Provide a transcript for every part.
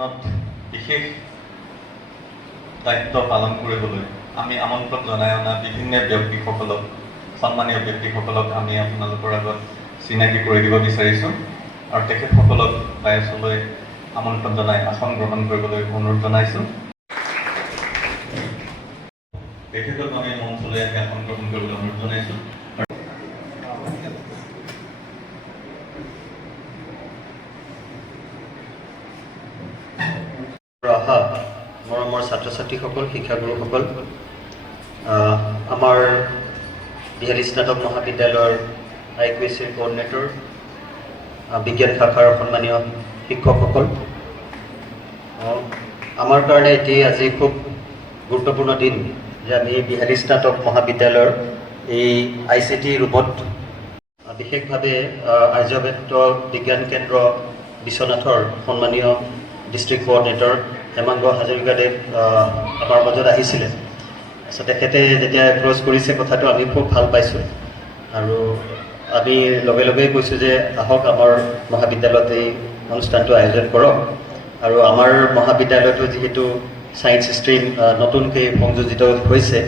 অনুষ্ঠানত বিশেষ দায়িত্ব পালন কৰিবলৈ আমি আমন্ত্ৰণ জনাই অনা বিভিন্ন ব্যক্তিসকলক, সন্মানীয় ব্যক্তিসকলক আমি আপোনালোকৰ আগত চিনাকি কৰি দিব বিচাৰিছোঁ আৰু তেখেতসকলক ডায়াছলৈ আমন্ত্ৰণ জনাই আসন গ্ৰহণ কৰিবলৈ অনুৰোধ জনাইছোঁ। তেখেতক আমি মঞ্চলৈ আসন গ্ৰহণ কৰিবলৈ অনুৰোধ জনাইছোঁ। মৰমৰ ছাত্ৰ ছাত্ৰীসকল, শিক্ষাগুৰুসকল, আমাৰ বিহালী স্নাতক মহাবিদ্যালয়ৰ IQAC কোঅৰ্ডিনেটৰ, বিজ্ঞান শাখাৰ সন্মানীয় শিক্ষকসকল, আমাৰ কাৰণে এটি আজি খুব গুৰুত্বপূৰ্ণ দিন যে আমি বিহালী স্নাতক মহাবিদ্যালয়ৰ এই ICT ৰূপত বিশেষভাৱে আৰ্যবেত্ত বিজ্ঞান কেন্দ্ৰ বিশ্বনাথৰ সন্মানীয় ডিষ্ট্ৰিক্ট কোঅৰ্ডিনেটৰ হেমাংগ হাজৰিকাদেৱ আমাৰ মাজত আহিছিলে। তেখেতে যেতিয়া এপ্ৰ'চ কৰিছে কথাটো আমি খুব ভাল পাইছোঁ আৰু আমি লগে লগেই কৈছোঁ যে আহক আমাৰ মহাবিদ্যালয়ত এই অনুষ্ঠানটো আয়োজন কৰক। আৰু আমাৰ মহাবিদ্যালয়টো যিহেতু ছায়েন্স ষ্ট্ৰীম নতুনকৈ সংযোজিত হৈছে,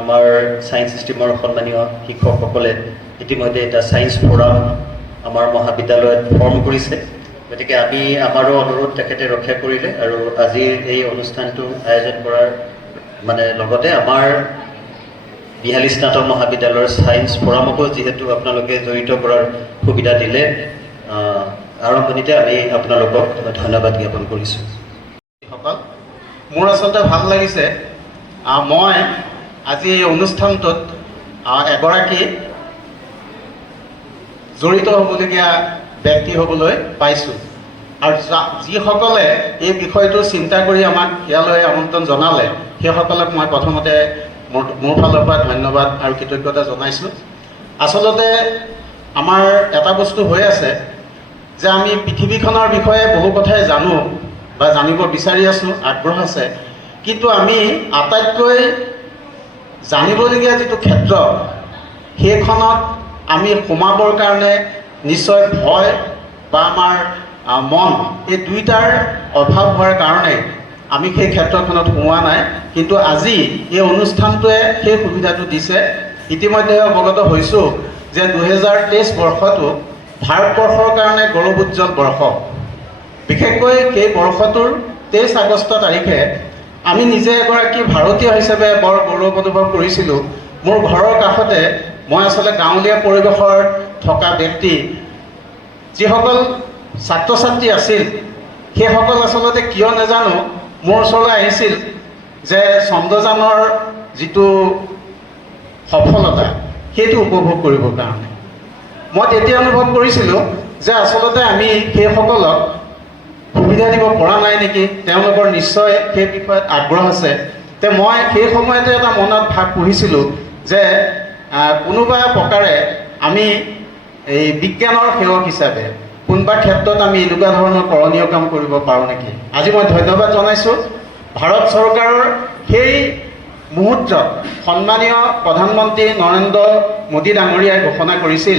আমাৰ ছায়েন্স ষ্ট্ৰীমৰ সন্মানীয় শিক্ষকসকলে ইতিমধ্যে এটা ছায়েন্স ফ'ৰাম আমাৰ মহাবিদ্যালয়ত ফৰ্ম কৰিছে। গতিকে আমি আমাৰো অনুৰোধ তেখেতে ৰক্ষা কৰিলে আৰু আজিৰ এই অনুষ্ঠানটো আয়োজন কৰাৰ লগতে আমাৰ বিহালী স্নাতক মহাবিদ্যালয়ৰ ছায়েন্স ফ'ৰামকো যিহেতু আপোনালোকে জড়িত কৰাৰ সুবিধা দিলে, আৰম্ভণিতে আমি আপোনালোকক ধন্যবাদ জ্ঞাপন কৰিছোঁ। মোৰ আচলতে ভাল লাগিছে, মই আজি এই অনুষ্ঠানটোত এগৰাকী জড়িত হ'বলগীয়া ব্যক্তি হ'বলৈ পাইছোঁ আৰু যিসকলে এই বিষয়টো চিন্তা কৰি আমাক ইয়ালৈ আমন্ত্ৰণ জনালে সেইসকলক মই প্ৰথমতে মোৰ ফালৰ পৰা ধন্যবাদ আৰু কৃতজ্ঞতা জনাইছোঁ। আচলতে আমাৰ এটা বস্তু হৈ আছে যে আমি পৃথিৱীখনৰ বিষয়ে বহু কথাই জানো বা জানিব বিচাৰি আছোঁ, আগ্ৰহ আছে, কিন্তু আমি আটাইতকৈ জানিবলগীয়া যিটো ক্ষেত্ৰ সেইখনত আমি সোমাবৰ কাৰণে নিশ্চয় ভয় বা আমাৰ মন এই দুইটাৰ অভাৱ হোৱাৰ কাৰণে আমি সেই ক্ষেত্ৰখনত সোমোৱা নাই। কিন্তু আজি এই অনুষ্ঠানটোৱে সেই সুবিধাটো দিছে। ইতিমধ্যে অৱগত হৈছোঁ যে 2023 বৰ্ষটো ভাৰতবৰ্ষৰ কাৰণে গৌৰৱোজ্জ্বল বৰ্ষ। বিশেষকৈ সেই বৰ্ষটোৰ 23 আগষ্ট তাৰিখে আমি নিজে এগৰাকী ভাৰতীয় হিচাপে বৰ গৌৰৱ অনুভৱ কৰিছিলোঁ। মোৰ ঘৰৰ কাষতে মই আচলতে গাঁৱলীয়া পৰিৱেশৰ থকা ব্যক্তি, যিসকল ছাত্ৰ ছাত্ৰী আছিল সেইসকল আচলতে কিয় নাজানো মোৰ ওচৰলৈ আহিছিল যে চন্দ্ৰযানৰ যিটো সফলতা সেইটো উপভোগ কৰিবৰ কাৰণে। মই তেতিয়া অনুভৱ কৰিছিলোঁ যে আচলতে আমি সেইসকলক সুবিধা দিব পৰা নাই নেকি, তেওঁলোকৰ নিশ্চয় সেই বিষয়ত আগ্ৰহ আছে। মই সেই সময়তে এটা মনত ভাৱ পুহিছিলোঁ যে কোনোবা প্ৰকাৰে আমি এই বিজ্ঞানৰ সেৱক হিচাপে কোনোবা ক্ষেত্ৰত আমি এনেকুৱা ধৰণৰ কৰণীয় কাম কৰিব পাৰোঁ নেকি। আজি মই ধন্যবাদ জনাইছোঁ ভাৰত চৰকাৰৰ সেই মুহূৰ্তত সন্মানীয় প্ৰধানমন্ত্ৰী নৰেন্দ্ৰ মোদী ডাঙৰীয়াই ঘোষণা কৰিছিল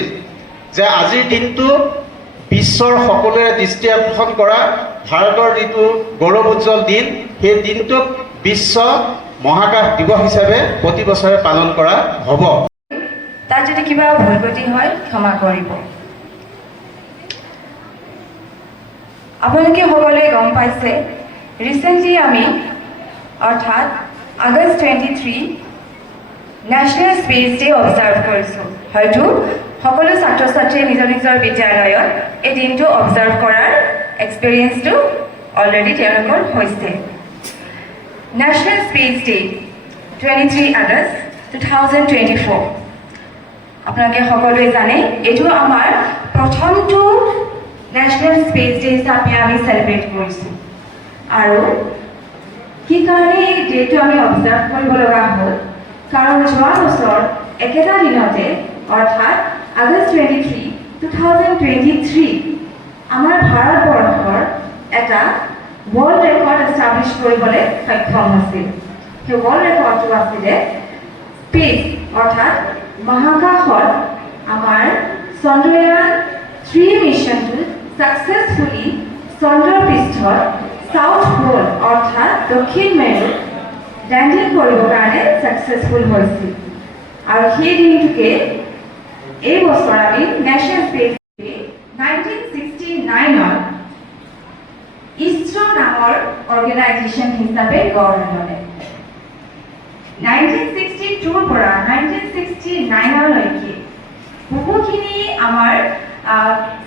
যে আজিৰ দিনটো বিশ্বৰ সকলোৰে দৃষ্টি আকৰ্ষণ কৰা ভাৰতৰ যিটো গৌৰৱোজ্জ্বল দিন, সেই দিনটোক বিশ্ব মহাকাশ দিৱস হিচাপে প্ৰতি বছৰে পালন কৰা হ'ব। তাত যদি কিবা ভুল ত্ৰুটি হয় ক্ষমা কৰিব। আপোনালোকে সকলোৱে গম পাইছে ৰিচেণ্টলি আমি অৰ্থাৎ August 23 national space day observe কৰিছোঁ। হয়তো সকলো ছাত্ৰ ছাত্ৰীয়ে নিজৰ নিজৰ বিদ্যালয়ত এই দিনটো অবজাৰ্ভ কৰাৰ এক্সপিৰিয়েঞ্চটো অলৰেডি তেওঁলোকৰ হৈছে। National space day 23 August 2024। আপোনালোকে সকলোৱে জানে এইটো আমাৰ প্ৰথমটো নেশ্যনেল স্পেচ ডে হিচাপে আমি চেলিব্ৰেট কৰিছোঁ। আৰু কি কাৰণে এই ডেটো আমি অবজাৰ্ভ কৰিব লগা হ'ল, কাৰণ যোৱা বছৰ একেটা দিনতে অৰ্থাৎ আগষ্ট 23, 2023 আমাৰ ভাৰতবৰ্ষৰ এটা ৱৰ্ল্ড ৰেকৰ্ড এষ্টাব্লিছ কৰিবলৈ সক্ষম হৈছিল। সেই ৱৰ্ল্ড ৰেকৰ্ডটো আছিলে স্পেচ অৰ্থাৎ মহাকাশত আমাৰ চন্দ্ৰয়ান 3 মিছনটো ছাকচেছফুলি চন্দ্ৰৰ পৃষ্ঠত সাউথ দক্ষিণ মেৰুত লেণ্ডিং কৰিবৰ কাৰণে ছাকচেছফুল হৈছিল আৰু সেই দিনটোকে এই বছৰ আমি নেশ্যনেল স্পেচ ডে 1969ত ইছৰ নামৰ অৰ্গেনাইজেশ্যন হিচাপে গঢ় ল'লে 1962ৰ পৰা 1969লৈকে বহুখিনি আমাৰ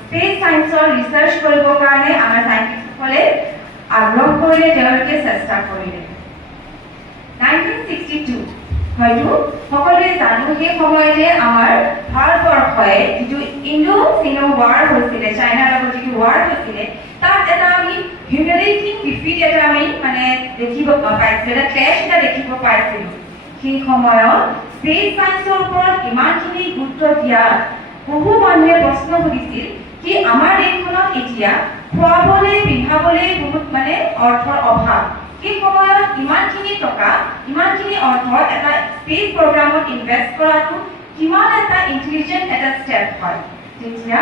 স্পেচ সায়েন্সৰ ৰিচাৰ্চ কৰিবৰ কাৰণে আমাৰ সাইণ্টিষ্টসকলে আগ্ৰহ কৰিলে তেওঁলোকে চেষ্টা কৰিলে 1962 হয়তো সকলোৱে জানো সেই সময়তে আমাৰ ভাৰতবৰ্ষই যিটো ইণ্ডো চিনো ৱাৰ হৈছিলে চাইনাৰ লগত যিটো ৱাৰ হৈছিলে তাত এটা আমি হিউমেনিটিং ডিফিট এটা আমি মানে দেখিব পাইছিলোঁ এটা ক্লেশ এটা দেখিব পাইছিলোঁ সেই সময়ত স্পেচ সায়েন্সৰ ওপৰত ইমানখিনি গুৰুত্ব দিয়া বহু মানুহে প্ৰশ্ন সুধিছিল কি আমাৰ দেশখনত এতিয়া খোৱাবলৈ পিন্ধাবলৈ বহুত মানে অৰ্থৰ অভাৱ সেই সময়ত ইমানখিনি টকা ইমানখিনি অৰ্থ এটা স্পেচ প্ৰগ্ৰামত ইনভেষ্ট কৰাটো কিমান এটা ইণ্টেলিজেণ্ট এটা ষ্টেপ হয় তেতিয়া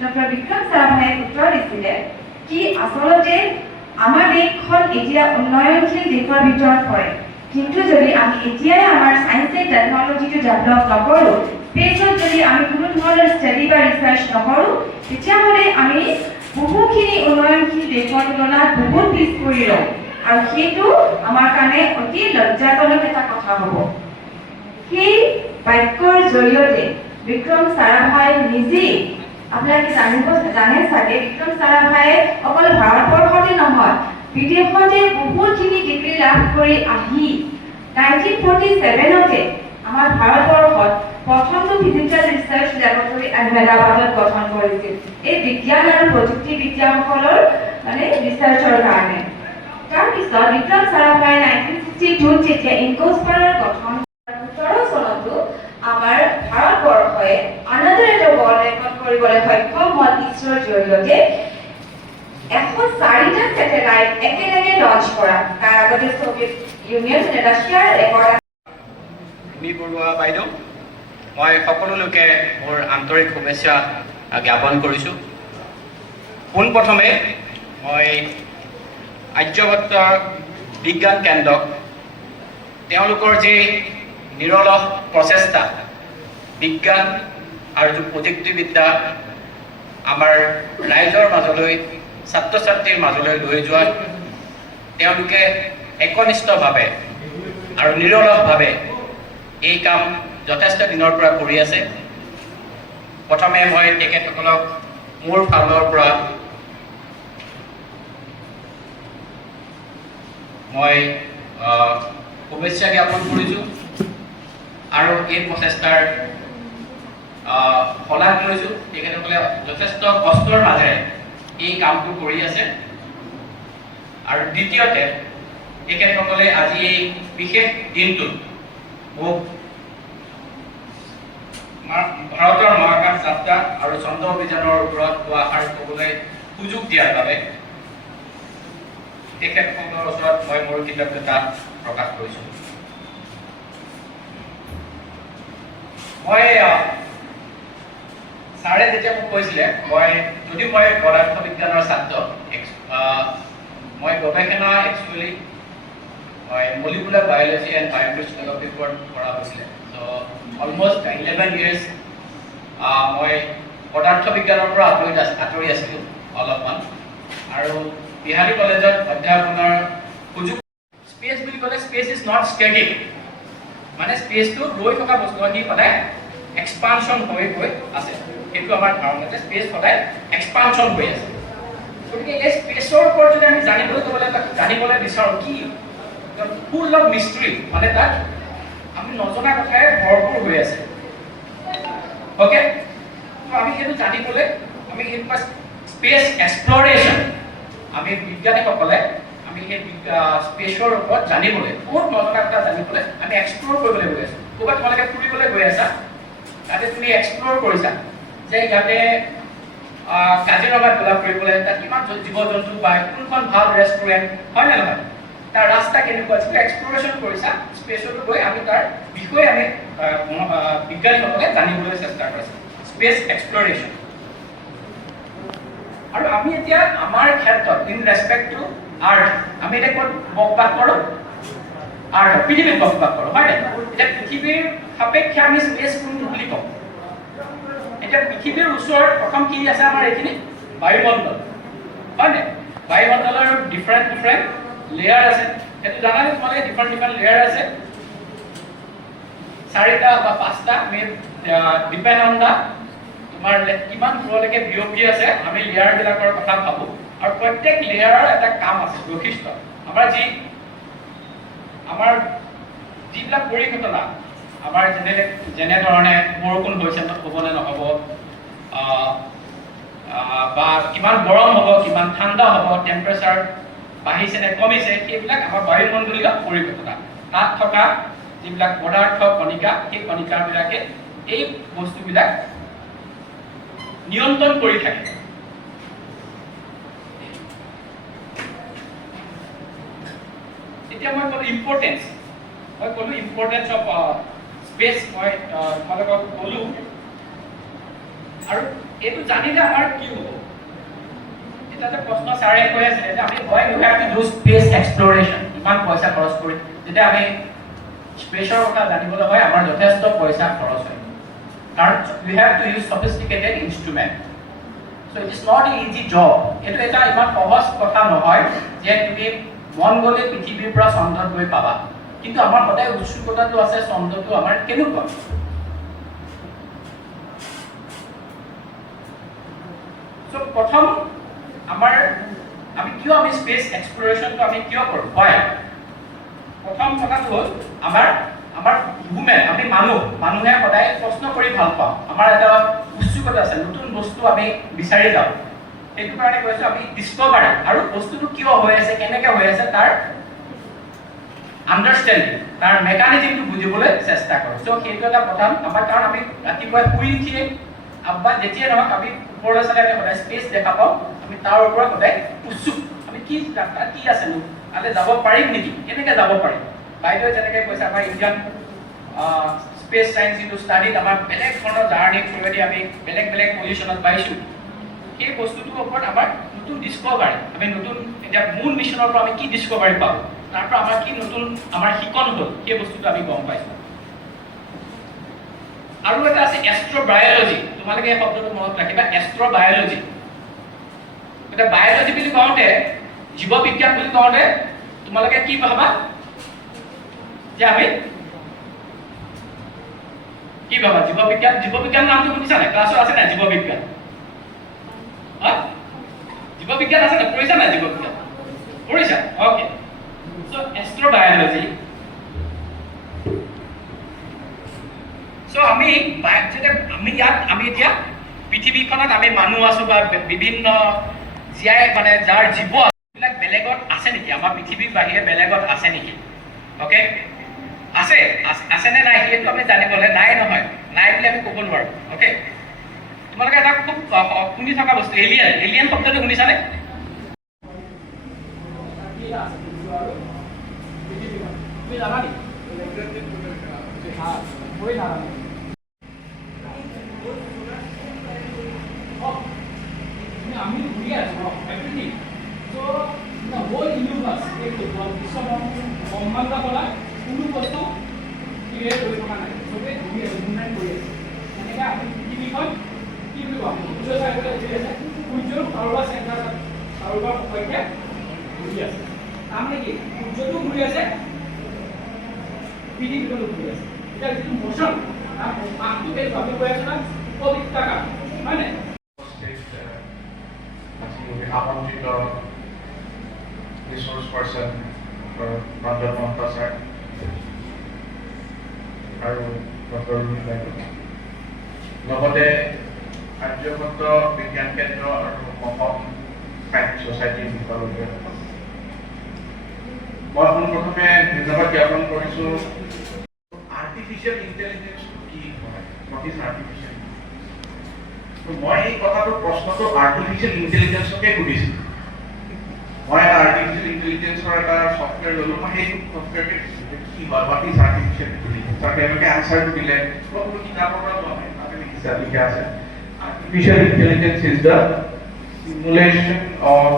ডক্টৰ বিক্ৰম চাৰাভায়ে উত্তৰ দিছিলে কি আচলতে আমাৰ দেশখন এতিয়া উন্নয়নশীল দেশৰ ভিতৰত পৰে কিন্তু যদি আমি এতিয়াই আমাৰ সায়েন্স এণ্ড টেকনলজিটো ডেভেলপ নকৰোঁ স্পেচত যদি আমি কোনো ধৰণৰ ষ্টাডি বা ৰিচাৰ্চ নকৰোঁ তেতিয়াহ'লে আমি বহুখিনি উন্নয়নশীল দেশৰ তুলনাত বহুত পিছ পৰি ৰওঁ আৰু সেইটো আমাৰ কাৰণে অতি লজ্জাজনক এটা কথা হ'ব সেই বাক্যৰ জৰিয়তে বিক্ৰম চাৰাভাই নিজেই আপোনালোকে জানে চাগে বিক্ৰম চাৰাভায়ে অকল ভাৰতবৰ্ষতে নহয় বিদেশতে বহুতখিনি ডিগ্ৰী লাভ কৰি আহি 1947তে আমাৰ ভাৰতবৰ্ষত প্ৰথমটো ফিজিকেল ৰিচাৰ্চ লেবৰেটৰী আহমেদাবাদত গঠন কৰিছিল এই বিজ্ঞান আৰু প্ৰযুক্তিবিদ্যাসকলৰ মানে ৰিচাৰ্চৰ কাৰণে তাৰপিছত বিক্ৰম চাৰাভাই 1962ত যেতিয়া ইনকোস্পাৰৰ গঠন 17 চনতো আমাৰ ভাৰতবৰ্ষই আনন্দৰ এটা ৱৰ্ল্ড ৰেকৰ্ড কৰিবলৈ সক্ষম হ'ল ইছৰৰ জৰিয়তে 104টা স্যাটেলাইট একেলগে লঞ্চ কৰা তাৰ আগতে সোভিয়েট ইউনিয়ন ৰাছিয়াৰ ৰেকৰ্ড মি বৰুৱা বাইদেউ মই সকলো লোকে মোৰ আন্তৰিক শুভেচ্ছা জ্ঞাপন কৰিছোঁ পোনপ্ৰথমে মই আৰ্যভট্ট বিজ্ঞান কেন্দ্ৰক তেওঁলোকৰ যি নিৰলস প্ৰচেষ্টা বিজ্ঞান আৰু প্ৰযুক্তিবিদ্যা আমাৰ ৰাইজৰ মাজলৈ ছাত্ৰ ছাত্ৰীৰ মাজলৈ লৈ যোৱাত তেওঁলোকে একনিষ্ঠভাৱে আৰু নিৰলসভাৱে এই কাম যথেষ্ট দিনৰ পৰা কৰি আছে প্ৰথমে মই তেখেতসকলক মোৰ ফালৰ পৰা মই শুভেচ্ছা জ্ঞাপন কৰিছোঁ আৰু এই প্ৰচেষ্টাৰ শলাগ লৈছোঁ তেখেতসকলে যথেষ্ট কষ্টৰ মাজেৰে এই কামটো কৰি আছে আৰু দ্বিতীয়তে তেখেতসকলে আজি এই বিশেষ দিনটোত মোক ভাৰতৰ মহাকাশ যাত্ৰা আৰু চন্দ্ৰ অভিযানৰ ওপৰত দুআষাৰ ক'বলৈ সুযোগ দিয়াৰ বাবে তেখেতসকলৰ ওচৰত মই মোৰ কৃতজ্ঞতা প্ৰকাশ কৰিছোঁ মই ছাৰে যেতিয়া মোক কৈছিলে যদিও মই পদাৰ্থ বিজ্ঞানৰ ছাত্ৰ মই গৱেষণা একচুৱেলি মই মলিকুলাৰ বায়'লজি এণ্ড বায়'কেমিষ্ট্ৰিৰ ওপৰত কৰা হৈছিলে চ' অলমষ্ট 11 years মই পদাৰ্থ বিজ্ঞানৰ পৰা আঁতৰি আছিলোঁ অলপমান আৰু বিহাৰী কলেজত অধ্যাপনৰ সুযোগ স্পেচ বুলি ক'লে স্পেচ ইজ নট ষ্টেটিক মানে স্পেচটো ৰৈ থকা বস্তু সি সদায় এক্সপানশ্যন হৈ গৈ আছে সেইটো আমাৰ ধাৰণাতে স্পেচ সদায় এক্সপানশ্যন হৈ আছে গতিকে এই স্পেচৰ ওপৰত যদি আমি জানিবলৈ বিচাৰোঁ কি ফুল অফ মিষ্ট্ৰি মানে তাত আমি নজনা কথাই ভৰপূৰ হৈ আছে অ'কে তো আমি সেইটো জানিবলৈ আমি সেইটো স্পেচ এক্সপ্লৰেশ্যন আমি বিজ্ঞানীসকলে আমি সেই স্পেচৰ ওপৰত জানিবলৈ বহুত নজনা কথা জানিবলৈ আমি এক্সপ্ল'ৰ কৰিবলৈ গৈ আছোঁ ক'ৰবাত তোমালোকে ফুৰিবলৈ গৈ আছা তাতে তুমি এক্সপ্ল'ৰ কৰিছা যে ইয়াতে কাজিৰঙাত গ'লা ফুৰিবলৈ তাত কিমান জীৱ জন্তু পায় কোনখন ভাল ৰেষ্টুৰেণ্ট হয় নে নহয় তাৰ ৰাস্তা কেনেকুৱা যিটো এক্সপ্ল'ৰেশ্যন কৰিছা স্পেচতো গৈ আমি তাৰ বিষয়ে আমি বিজ্ঞানীসকলে জানিবলৈ চেষ্টা কৰিছোঁ স্পেচ এক্সপ্ল'ৰেশ্যন আৰু আমি এতিয়া আমাৰ ক্ষেত্ৰত ইন ৰেচপেক্ট টু আৰ্ট আমি এতিয়া ক'ত বসবাস কৰোঁ আৰ্ট পৃথিৱীত বসবাস কৰোঁ হয় নাই এতিয়া পৃথিৱীৰ সাপেক্ষে আমি স্পেচ কোনটো বুলি কওঁ এতিয়া পৃথিৱীৰ ওচৰত প্ৰথম কি আছে আমাৰ এইখিনি বায়ুমণ্ডল হয় নাই বায়ুমণ্ডলৰ ডিফাৰেণ্ট লেয়াৰ আছে সেইটো জানানে তোমালোকে ডিফাৰেণ্ট লেয়াৰ আছে 4টা বা 5টা আমি ডিপেণ্ড অন দা তোমাৰ কিমান দূৰলৈকে বিয়পি আছে আমি লেয়াৰ বিলাকৰ কথা ভাবো আৰু প্ৰত্যেক লেয়াৰৰ এটা কাম আছে বৈশিষ্ট্য আমাৰ যিবিলাক পৰিঘটনা আমাৰ যেনেধৰণে বৰষুণ হৈছে হ'বনে নহ'ব বা কিমান গৰম হ'ব কিমান ঠাণ্ডা হ'ব টেম্পাৰেচাৰ বাঢ়িছে নে কমিছে সেইবিলাক আমাৰ বায়ুমণ্ডলীয় পৰিঘটনা তাত থকা যিবিলাক পদাৰ্থ কণিকা সেই কণিকাবিলাকে এই বস্তুবিলাক নিয়ন্ত্ৰণ কৰি থাকে এতিয়া মই ক'লো ইম্পৰ্টেঞ্চ অফ স্পেচ মই তোমালোকক ক'লো আৰু এইটো জানিলে আমাৰ কি হ'ব এটা যে প্ৰশ্ন ছাৰে কৈ আছিলে যে আমি হয় you have to do space exploration ইমান পইচা খৰচ কৰি যেতিয়া আমি স্পেচৰ কথা জানিবলৈ হয় আমাৰ যথেষ্ট পইচা খৰচ হয় কাৰণ we have to use sophisticated instrument so it is not an easy job এটো এটা ইমান সহজ কথা নহয় যে তুমি মন গ'লে পৃথিৱীৰ পৰা চন্দ্ৰত গৈ পাবা কিন্তু আমাৰ সদায় উৎসুকতাটো আছে চন্দ্ৰটো আমাৰ কেনেকুৱা so প্ৰথম আমি কিয় আমি স্পেচ এক্সপ্লৰেশ্যনটো আমি কিয় কৰোঁ হয় প্ৰথম কথাটো হ'ল আমাৰ হিউমেন আমি মানুহে সদায় প্ৰশ্ন কৰি ভাল পাওঁ আমাৰ এটা উৎসুকতা আছে নতুন বস্তু আমি বিচাৰি যাওঁ সেইটো কাৰণে কৈছো আমি ডিস্কভাৰী আৰু বস্তুটো কিয় হৈ আছে কেনেকৈ হৈ আছে তাৰ আন্ডাৰষ্টেণ্ডিং তাৰ মেকানিজমটো বুজিবলৈ চেষ্টা কৰোঁ চ' সেইটো এটা প্ৰথম আমাৰ কাৰণ আমি ৰাতিপুৱা শুই উঠিয়ে বা যেতিয়া নহওক আমি ওপৰলৈ চালে আমি সদায় স্পেচ দেখা পাওঁ আমি তাৰ ওপৰত সদায় উৎসুক আমি কি আছেনো আমি যাব পাৰিম নেকি কেনেকৈ যাব পাৰিম বাইদেৱে যেনেকৈ কৈছে আমাৰ ইণ্ডিয়ান স্পেচ সায়েন্স যিটো ষ্টাডিত আমাৰ বেলেগ ধৰণৰ জাৰ্ণি থ্ৰুৱেদি আমি বেলেগ পজিশ্যনত পাইছোঁ সেই বস্তুটোৰ ওপৰত আমাৰ নতুন ডিস্কভাৰী আমি নতুন এতিয়া মুন মিছনৰ পৰা আমি কি ডিস্কভাৰী পাওঁ তাৰ পৰা আমাৰ কি নতুন আমাৰ শিকন হ'ল সেই বস্তুটো আমি গম পাইছোঁ আৰু এটা আছে এষ্ট্ৰ'বায়'লজি তোমালোকে এই শব্দটো মনত ৰাখিবা এষ্ট্ৰ'বায়'লজি এটা বায়'লজি বুলি কওঁতে জীৱ বিজ্ঞান বুলি কওঁতে তোমালোকে কি ভাবা যে আমি কি ভাবা জীৱ বিজ্ঞান নামটো শুনিছা নাই ক্লাছত আছে নাই জীৱ বিজ্ঞান জীৱ বিজ্ঞান আছে নাই পঢ়িছা নাই জীৱ বিজ্ঞান পঢ়িছা ওকে চ' এষ্ট্ৰ'বায়'লজি চ' আমি এতিয়া পৃথিৱীখনত আমি মানুহ আছো বা বিভিন্ন জীয়াই মানে যাৰ জীৱ এইবিলাক বেলেগত আছে নেকি আমাৰ পৃথিৱীৰ বাহিৰে বেলেগত আছে নেকি অ'কে আছে নে নাই সেইটো আমি জানিবলৈ নাই নহয় নাই বুলি আমি ক'ব নোৱাৰোঁ অ'কে তোমালোকে এটা খুব শুনি থকা বস্তু এলিয়েন শব্দটো শুনিছানে তুমি জানা নেকি আমি ঘূৰি আছো everything so' the whole universe বিশ্ব ব্ৰহ্মাণ্ড কলা কোনো বস্তু ক্ৰিয়েট কৰি থকা নাই চবেই ঘূৰি আছে মুভমেণ্ট কৰি আছে তেনেকৈ আমি পৃথিৱীখন কি বুলি কওঁ সূৰ্য চাৰিফালে ঘূৰি আছে সূৰ্যৰ কাৰোবাৰ চেণ্টাৰ কাৰোবাৰ সপক্ষে ঘূৰি আছে তাৰমানে কি সূৰ্যটো ঘূৰি আছে পৃথিৱীখনো ঘূৰি আছে এতিয়া যিটো মোচন তাৰ মাকটো এই ভাবি কৈ আছো না উপবৃত্তাকাৰ হয়নে আমন্ত্ৰিত ৰিসোৰ্স পাৰ্সন ৰঞ্জন মহতা স্যাৰ আৰু ডক্টৰ ৰুমি বাইদেউ লগতে আৰ্যভট্ট বিজ্ঞান কেন্দ্ৰ আৰু অসম সাহিত্য ছ'চাইটিৰ বিষয়ববীয়া মই পোনপ্ৰথমে ধন্যবাদ জ্ঞাপন কৰিছোঁ আৰ্টিফিচিয়েল ইণ্টেলিজেন্সটো কি হয় হোৱাট ইজ আৰ্টিফিচিয়েল মই এই কথাটো প্ৰশ্নটো আৰ্টিফিচিয়েল ইণ্টেলিজেন্সকে সুধিছোঁ মই আৰ্টিফিচিয়েল ইণ্টেলিজেন্সৰ এটা ছফ্টৱেৰ ল'লোঁ মই সেই ছফ্টৱেৰকে কি হয় হোৱাট ইজ আৰ্টিফিচিয়েল ইণ্টেলিজেন্স আৰু তেওঁলোকে আনচাৰটো দিলে সকলো কিতাপৰ পৰা লোৱা নাই তাতে লিখা আছে artificial intelligence is the simulation of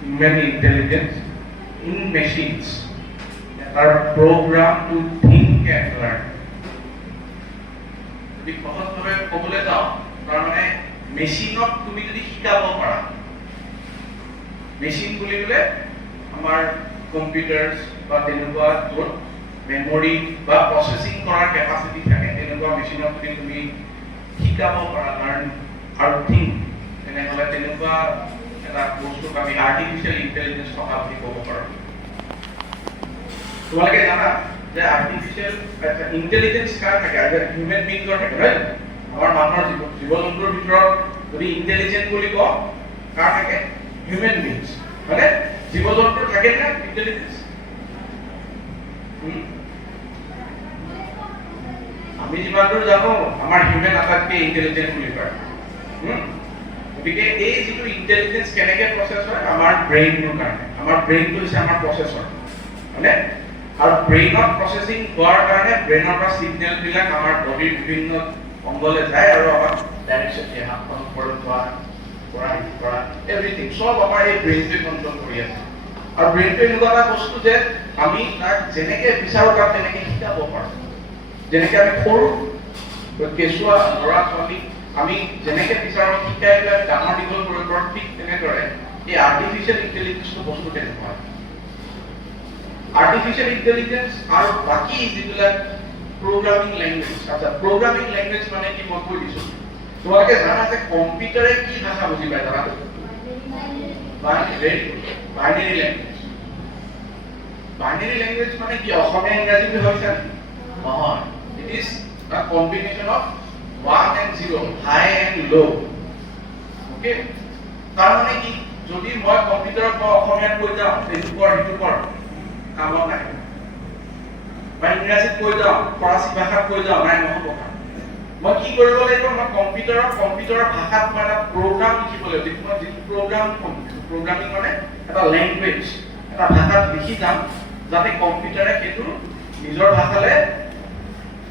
human intelligence in machines that are programmed to think and learn. যদি সহজভাৱে ক'বলৈ যাওঁ তাৰমানে মেচিনক তুমি যদি শিকাব পাৰা, মেচিন বুলিলে আমাৰ কম্পিউটাৰ্ছ বা তেনেকুৱা য'ত মেমৰি বা প্ৰচেছিং কৰাৰ কেপাচিটি থাকে তেনেকুৱা মেচিনক যদি তুমি শিকাব পাৰা লাৰ্ণ আৰু থিংক তেনেহ'লে তেনেকুৱা এটা বস্তুক আমি আৰ্টিফিচিয়েল ইণ্টেলিজেঞ্চ থকা বুলি ক'ব পাৰোঁ। তোমালোকে জানা যে আৰ্টিফিচিয়েল ইণ্টেলিজেঞ্চ কাৰ থাকে আৰু হিউমেন বিংছৰ থাকে নহয়, আমাৰ মানুহৰ জীৱ জন্তুৰ ভিতৰত যদি ইণ্টেলিজেন্ট বুলি কওঁ কাৰ থাকে? হিউমেন বিংছ, মানে জীৱ জন্তুৰ থাকে নে ইণ্টেলিজেন্স? আমি যিমান দূৰ জানো আমাৰ হিউমেন আটাইতকৈ ইণ্টেলিজেন্ট বুলি কয়। গতিকে এই যিটো ইণ্টেলিজেন্স কেনেকৈ প্ৰচেছ হয়? আমাৰ ব্ৰেইনটোৰ কাৰণে। আমাৰ ব্ৰেইনটো হৈছে আমাৰ প্ৰচেছৰ, হয়নে? আৰু ব্ৰেইনত প্ৰচেছিং হোৱাৰ কাৰণে ব্ৰেইনৰ পৰা ছিগনেলবিলাক আমাৰ বডিৰ বিভিন্ন অংগলৈ যায় আৰু আমাক ডাইৰেকশ্যন দিয়ে, হাতখন ওপৰত কৰা এভৰিথিং চব আমাৰ এই ব্ৰেইনটোৱে কণ্ট্ৰল কৰি আছে। আৰু ব্ৰেইনটো এনেকুৱা এটা বস্তু যে আমি তাক যেনেকৈ বিচাৰোঁ তাক তেনেকৈ শিকাব পাৰোঁ। যেনেকৈ আমি সৰু কেঁচুৱা ল'ৰা ছোৱালীক আমি যেনেকৈ বিচাৰোঁ শিকাই পেলাই ডাঙৰ দীঘল কৰিব পাৰোঁ, ঠিক তেনেদৰে এই আৰ্টিফিচিয়েল ইণ্টেলিজেন্সটো বস্তু তেনেকুৱা। আৰ্টিফিচিয়েল ইণ্টেলিজেন্স আৰু বাকী যিবিলাক প্ৰগ্ৰামিং লেংগুৱেজ, আচ্ছা প্ৰগ্ৰামিং লেংগুৱেজ মানে কি মই কৈ দিছোঁ। তোমালোকে জানা যে কম্পিউটাৰে কি ভাষা বুজি পায় জানা? Binary language. বাইনেৰী লেংগুৱেজ মানে কি অসমীয়া ইংৰাজী বুলি ভাবিছা নেকি? নহয়, it is a combination of 1 and 0, high and low'. Okay, তাৰমানে কি যদি মই কম্পিউটাৰত মই অসমীয়াত কৈ যাওঁ এইটো কৰ সেইটো কৰ, কামত নাই। বা ইংৰাজীত কৈ যাওঁ, ফৰাচী ভাষাত কৈ যাওঁ, নাই নহ'ব। মই কি কৰিব লাগিব? মই কম্পিউটাৰৰ ভাষাত মই এটা প্ৰগ্ৰাম লিখিব লাগিব। মই যিটো প্ৰগ্ৰামিং মানে এটা লেংগুৱেজ, এটা ভাষাত লিখি যাম যাতে কম্পিউটাৰে সেইটো নিজৰ ভাষালৈ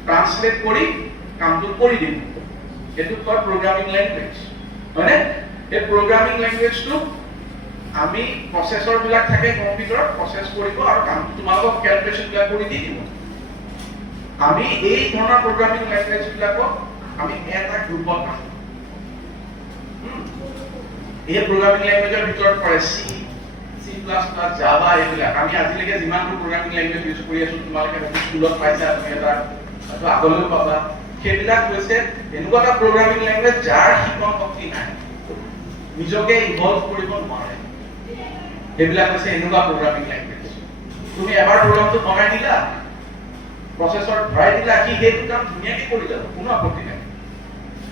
ট্ৰান্সলেট কৰি কামটো কৰি দিব। এইটো কয় প্ৰগ্ৰামিং লেংগুৱেজ, হয়নে? এই প্ৰগ্ৰামিং লেংগুৱেজটো আমি প্ৰচেছৰবিলাক থাকে কম্পিউটাৰত, প্ৰচেছ কৰিব আৰু কামটো তোমালোকক কেলকুলেশ্যনবিলাক কৰি দি দিব। আমি এই ধৰণৰ প্ৰগ্ৰামিং লেংগুৱেজবিলাকক আমি এটা গ্ৰুপত ৰাখোঁ। এই প্ৰগ্ৰামিং লেংগুৱেজৰ ভিতৰত পৰে চি, C++, জাভা এইবিলাক। আমি আজিলৈকে যিমানবোৰ প্ৰগ্ৰামিং লেংগুৱেজ ইউজ কৰি আছোঁ তোমালোকে স্কুলত পাইছা, তুমি এটা আগলৈও পাবা। সেইবিলাক হৈছে এনেকুৱা এটা প্ৰগ্ৰামিং লেংগুৱেজ যাৰ শিকন শক্তি নাই, নিজকে ইভলভ কৰিব নোৱাৰে। সেইবিলাক হৈছে এনেকুৱা প্ৰগ্ৰামিং লেংগুৱেজ। তুমি এবাৰ প্ৰগ্ৰামটো বনাই দিলা, প্ৰচেছৰ ভৰাই দিলা, কি সেইটো কাম ধুনীয়াকৈ কৰি যাব, কোনো আপত্তি নাই।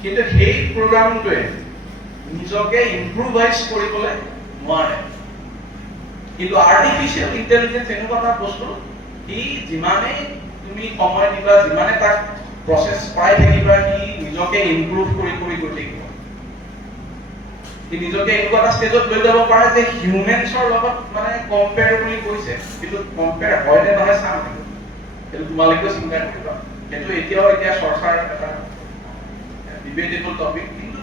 কিন্তু সেই প্ৰগ্ৰামিংটোৱে নিজকে ইম্প্ৰুভাইজ কৰিবলৈ নোৱাৰে। কিন্তু আৰ্টিফিচিয়েল ইণ্টেলিজেন্স এনেকুৱা এটা বস্তু, সি যিমানেই তুমি সময় দিবা, যিমানে তাক প্ৰচেছ পাই থাকিবা, সি নিজকে ইম্প্ৰুভ কৰি গৈ থাকিব। সি নিজকে এনেকুৱা এটা ষ্টেজত লৈ যাব পাৰে যে হিউমেনছৰ লগত মানে কম্পেয়াৰ বুলি কৈছে, কিন্তু কম্পেয়াৰ হয় নে নহয় চাম, সেইটো তোমালোকেও চিন্তা কৰিবা। সেইটো এতিয়া চৰ্চাৰ এটা ডিবেটেবল টপিক। কিন্তু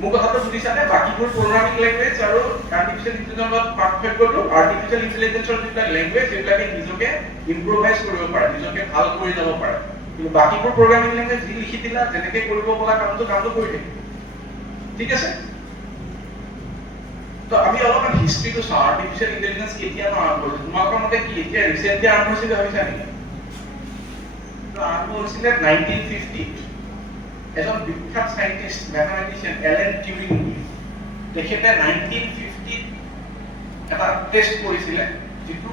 মোৰ কথাটো বুজিছানে? বাকীবোৰ প্ৰগ্ৰামিং লেংগুৱেজ আৰু আৰ্টিফিচিয়েল ইণ্টেলিজেন্সৰ লগত পাৰ্থক্যটো, আৰ্টিফিচিয়েল ইণ্টেলিজেন্সৰ যিবিলাক লেংগুৱেজ সেইবিলাকে নিজকে ইম্প্ৰুভাইজ কৰিব পাৰে, নিজকে ভাল কৰি যাব পাৰে। কিন্তু বাকীবোৰ প্ৰগ্ৰামিং লেংগুৱেজ যি লিখি দিলা, যেনেকৈ কৰিব পৰা কামটো কৰি থাকিব। ঠিক আছে? তো আমি অলপমান হিষ্ট্ৰীটো চাওঁ। আৰ্টিফিচিয়েল ইণ্টেলিজেন্স কেতিয়া আৰম্ভ হৈছিল? তোমালোকৰ মতে কি এতিয়া ৰিচেণ্টলি আৰম্ভ হৈছিল ভাবিছা নেকি? আৰম্ভ হৈছিলে 1950। এজন বিখ্যাত সাইন্টিষ্ট, মেথামেটিচিয়ান এলেন টিউৰিং, তেখেতে 1950 এটা টেষ্ট কৰিছিলে, যিটো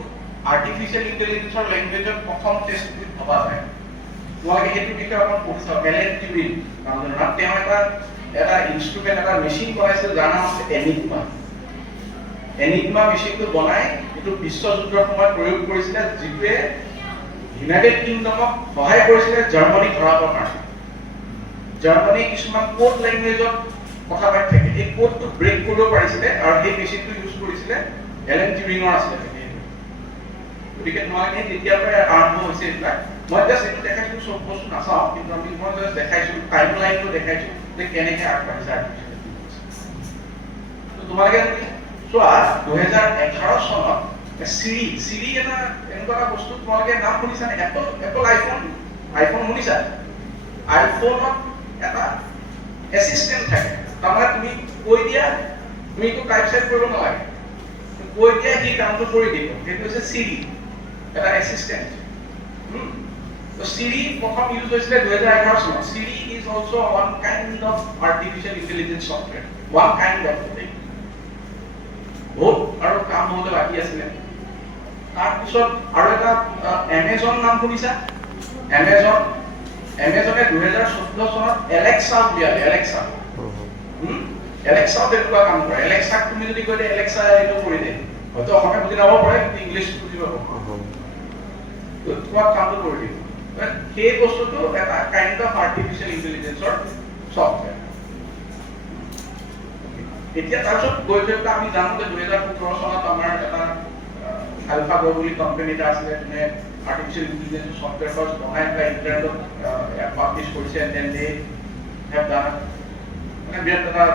আৰ্টিফিচিয়েল ইণ্টেলিজেন্সৰ লেংগুৱেজত প্ৰথম টেষ্ট বুলি ভবা যায়। তোমালোকে সেইটো বিষয়ে অকণ পঢ়ি চাওক। এলেন টিউৰিং মানুহজনৰ নাম। তেওঁ এটা ইনষ্ট্ৰুমেণ্ট, এটা মেচিন বনাইছিল যাৰ নাম আছে এনিগমা। এনিগমা মেচিনটো বনাই এইটো বিশ্বযুদ্ধৰ সময়ত প্ৰয়োগ কৰিছিলে, যিটোৱে ইউনাইটেড কিংডমক সহায় কৰিছিলে জাৰ্মানীক হৰাবৰ কাৰণে। জাৰ্মানীয়ে কিছুমান কোড লেংগুৱেজত কথা পাতি থাকে, এই কোডটো ব্ৰেক কৰিব পাৰিছিলে আৰু সেই মেচিনটো ইউজ কৰিছিলে এলেন টিউৰিঙৰ আছিলে। গতিকে তোমালোকে তেতিয়াৰ পৰাই আৰম্ভ হৈছে এইবিলাক। মই জাষ্ট এইটো দেখাইছোঁ, চব বস্তু নাচাওঁ, কিন্তু মই জাষ্ট দেখাইছোঁ, টাইম লাইনটো দেখাইছোঁ যে কেনেকৈ আগবাঢ়িছে আৰ্টিফিচিয়েল ইণ্টেলিজেন্স। তোমালোকে চোৱা 2011 চনত চিৰি এটা এনেকুৱা এটা বস্তু তোমালোকে নাম শুনিছানে? এপল আইফোন শুনিছা? আইফোনত এটা এছিষ্টেণ্ট থাকে, তাৰমানে তুমি কৈ দিয়া, তুমি একো টাইপ চাইপ কৰিব নালাগে, কৈ দিয়া সি কামটো কৰি দিব, সেইটো হৈছে চিৰি, এটা এছিষ্টেণ্ট। তো চিৰি প্ৰথম ইউজ হৈছিলে 2011 চনত। চিৰি is also' one kind of artificial intelligence software, one kind of. বহুত আৰু কাম হওঁতে বাকী আছিলে। তাৰপিছত আৰু এটা এমেজন নাম শুনিছা? এমেজনে 2014 চনত এলেক্সা উলিয়ালে। এলেক্সাও তেনেকুৱা কাম কৰে। এলেক্সাক তুমি যদি কৈ দিয়া এলেক্সা এইটো কৰি দিয়ে, হয়তো অসমীয়া বুজি নাপাব পাৰে কিন্তু ইংলিছ বুজি পাব, তোমাক কামটো কৰি দিব। সেই বস্তুটো এটা কাইণ্ড অফ আৰ্টিফিচিয়েল ইণ্টেলিজেন্সৰ ছফ্টৱেৰ। এতিয়া তাৰপিছত গৈ থৈ আমি জানো যে 2017 চনত আমাৰ এটা আলফাগো বুলি কোম্পানী এটা আছিলে, যোনে আৰ্টিফিচিয়েল ইণ্টেলিজেন্স ছফ্টৱেৰ ফাৰ্ষ্ট বনাই পেলাই ইণ্টাৰনেটত পাব্লিছ কৰিছে। And then they have done মানে বিৰাট এটা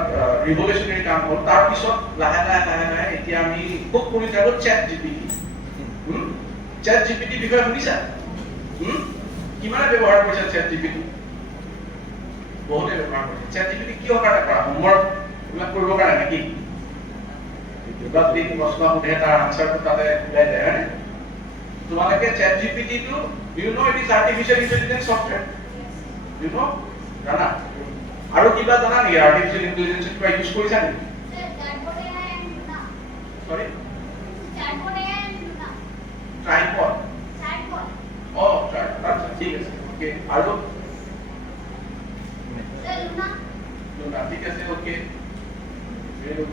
ৰিভলিউচনাৰী কাম হ'ল। তাৰপিছত লাহে লাহে এতিয়া আমি খুব শুনি থাকোঁ চেট জিপিটি। চেট জিপিটি বিষয়ে শুনিছা? কিমানে ব্যৱহাৰ কৰিছে চেট জিপিটি? বহুতে ব্যৱহাৰ কৰিছে। চেট জিপিটি কিহৰ কাৰণে কৰা? হোমৱৰ্ক এইবিলাক কৰিবৰ কাৰণে নেকি? কিবা যদি প্ৰশ্ন সোধে তাৰ আনচাৰটো তাতে ওলাই যায়, হয়নে? তোমালোকে চেট জিপিটিটো you know it is artificial intelligence software, you know, জানা? আৰু কিবা জানা নেকি আৰ্টিফিচিয়েল ইণ্টেলিজেন্স কিবা ইউজ কৰিছা নেকি? সৰি ট্ৰাইপড। আচ্ছা ঠিক আছে, ওকে। আৰু লুনা, ঠিক আছে, ওকে।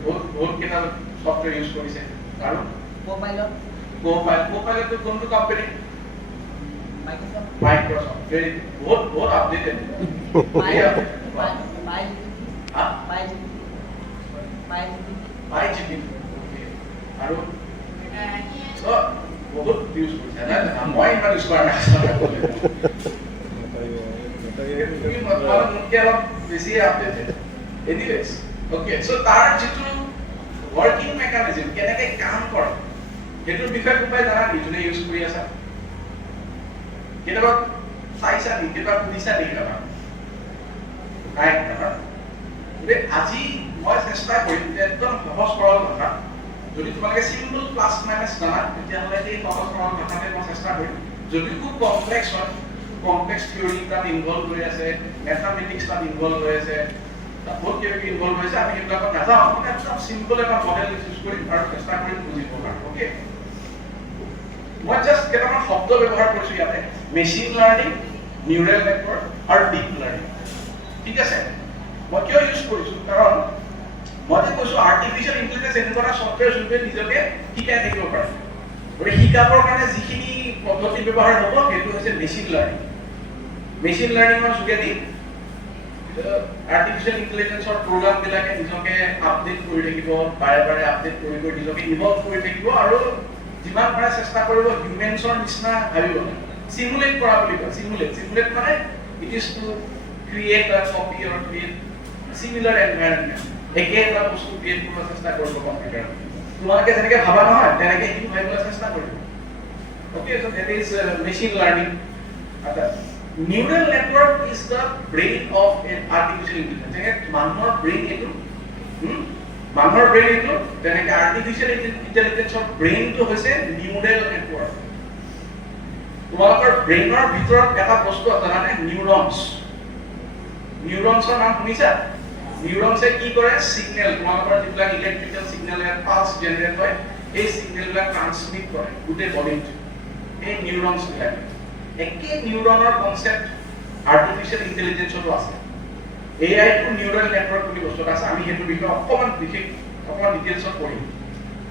বহুত কেইটা ছফ্টৱেৰ ইউজ কৰিছে। আৰু কোপাইলট কোনটো কোম্পানী? মাইক্ৰছফ্ট। ভেৰি গুড, বহুত আপডেটেড। আৰু বহুত ইউজ কৰিছে, মই ইমান ইউজ কৰা নাই। মোতকে অলপ বেছি আপডেটেড। Anyways, okay. চ' তাৰ যিটো ৱৰ্কিং মেকানিজম, কেনেকে কাম কৰে, সেইটোৰ বিষয়ে কোনোবাই জানা নেকি? যোনে ইউজ কৰি আছা কেতিয়াবা চাইছা নেকি? কেতিয়াবা শুনিছা নেকি? নাই। আজি মই চেষ্টা কৰিম যে একদম সহজ সৰল ভাষা, যদি তোমালোকে চিম্পল প্লাছ মাইনাছ জানা তেতিয়াহ'লে এই সহজ সৰল ভাষাতে মই চেষ্টা কৰিম। যদি খুব কমপ্লেক্স হয়, কমপ্লেক্স থিয়ৰী তাত ইনভলভ হৈ আছে, মেথামেটিক্স তাত ইনভলভ হৈ আছে, বহুত কিবা কিবি ইনভলভ হৈছে, আমি সেইবিলাকত নাযাওঁ। মানে একদম চিম্পল এটা মডেল ইউজ কৰিম আৰু চেষ্টা কৰিম বুজিব কাৰণে, অ'কে? মই জাষ্ট কেইটামান শব্দ ব্যৱহাৰ কৰিছো ইয়াতে, মেচিন লাৰ্নিং, নিউৰেল নেটৱৰ্ক আৰু ডিপ লাৰ্নিং, ঠিক আছে? মই কিয় ইউজ কৰিছো? কাৰণ মই যে কৈছো আৰ্টিফিচিয়েল ইণ্টেলিজেন্স এনেকুৱা এটা ছফ্টৱেৰ যোনটোৱে নিজকে শিকাই থাকিব পাৰে। গতিকে শিকাবৰ কাৰণে যিখিনি পদ্ধতি ব্যৱহাৰ হ'ব সেইটো হৈছে মেচিন লাৰ্নিং। মেচিন লাৰ্নিঙৰ যোগেদি আৰ্টিফিচিয়েল ইণ্টেলিজেন্সৰ প্ৰগ্ৰামবিলাকে নিজকে আপডেট কৰি থাকিব, বাৰে বাৰে আপডেট কৰি নিজকে ইভলভ কৰি থাকিব আৰু যিমান পাৰে চেষ্টা কৰিব হিউমেন্সৰ নিচিনা ভাবিব। সিমুলেট কৰা বুলি কয়। সিমুলেট মানে it is to create a copy or create similar environment. একে এটা বস্তু ক্ৰিয়েট কৰিব চেষ্টা কৰিব কম্পিউটাৰত। তোমালোকে যেনেকে ভাবা নহয় তেনেকে সেইটো ভাবিবলৈ চেষ্টা কৰিব। Okay, so that is machine learning. আচ্ছা, neural network is the brain of an artificial intelligence. যেনেকে মানুহৰ ব্ৰেইন এইটো, তেনেকে আৰ্টিফিচিয়েল ইণ্টেলিজেন্সৰ ব্ৰেইনটো হৈছে নিউৰেল নেটৱৰ্ক। তোমালোকৰ ব্ৰেইনৰ ভিতৰত এটা বস্তু আছে জানানে? নিউৰনছৰ নাম শুনিছা? নিউৰনছে কি কৰে? সিগনেল, তোমালোকৰ যিবিলাক ইলেক্ট্ৰিকেল সিগনেল পালস জেনাৰেট হয়, এই সিগনেলবিলাক ট্ৰান্সমিট কৰে গোটেই বডিত। এই নিউৰনছবিলাক একে নিউৰনৰ কনসেপ্ট আৰ্টিফিচিয়েল ইণ্টেলিজেন্সতো আছে। AI টু নিউৰেল নেটৱৰ্ক বুলি বস্তু আছে। আমি সেইটোৰ বিষয়ে অকণমান ডিটেইলছত পঢ়িম।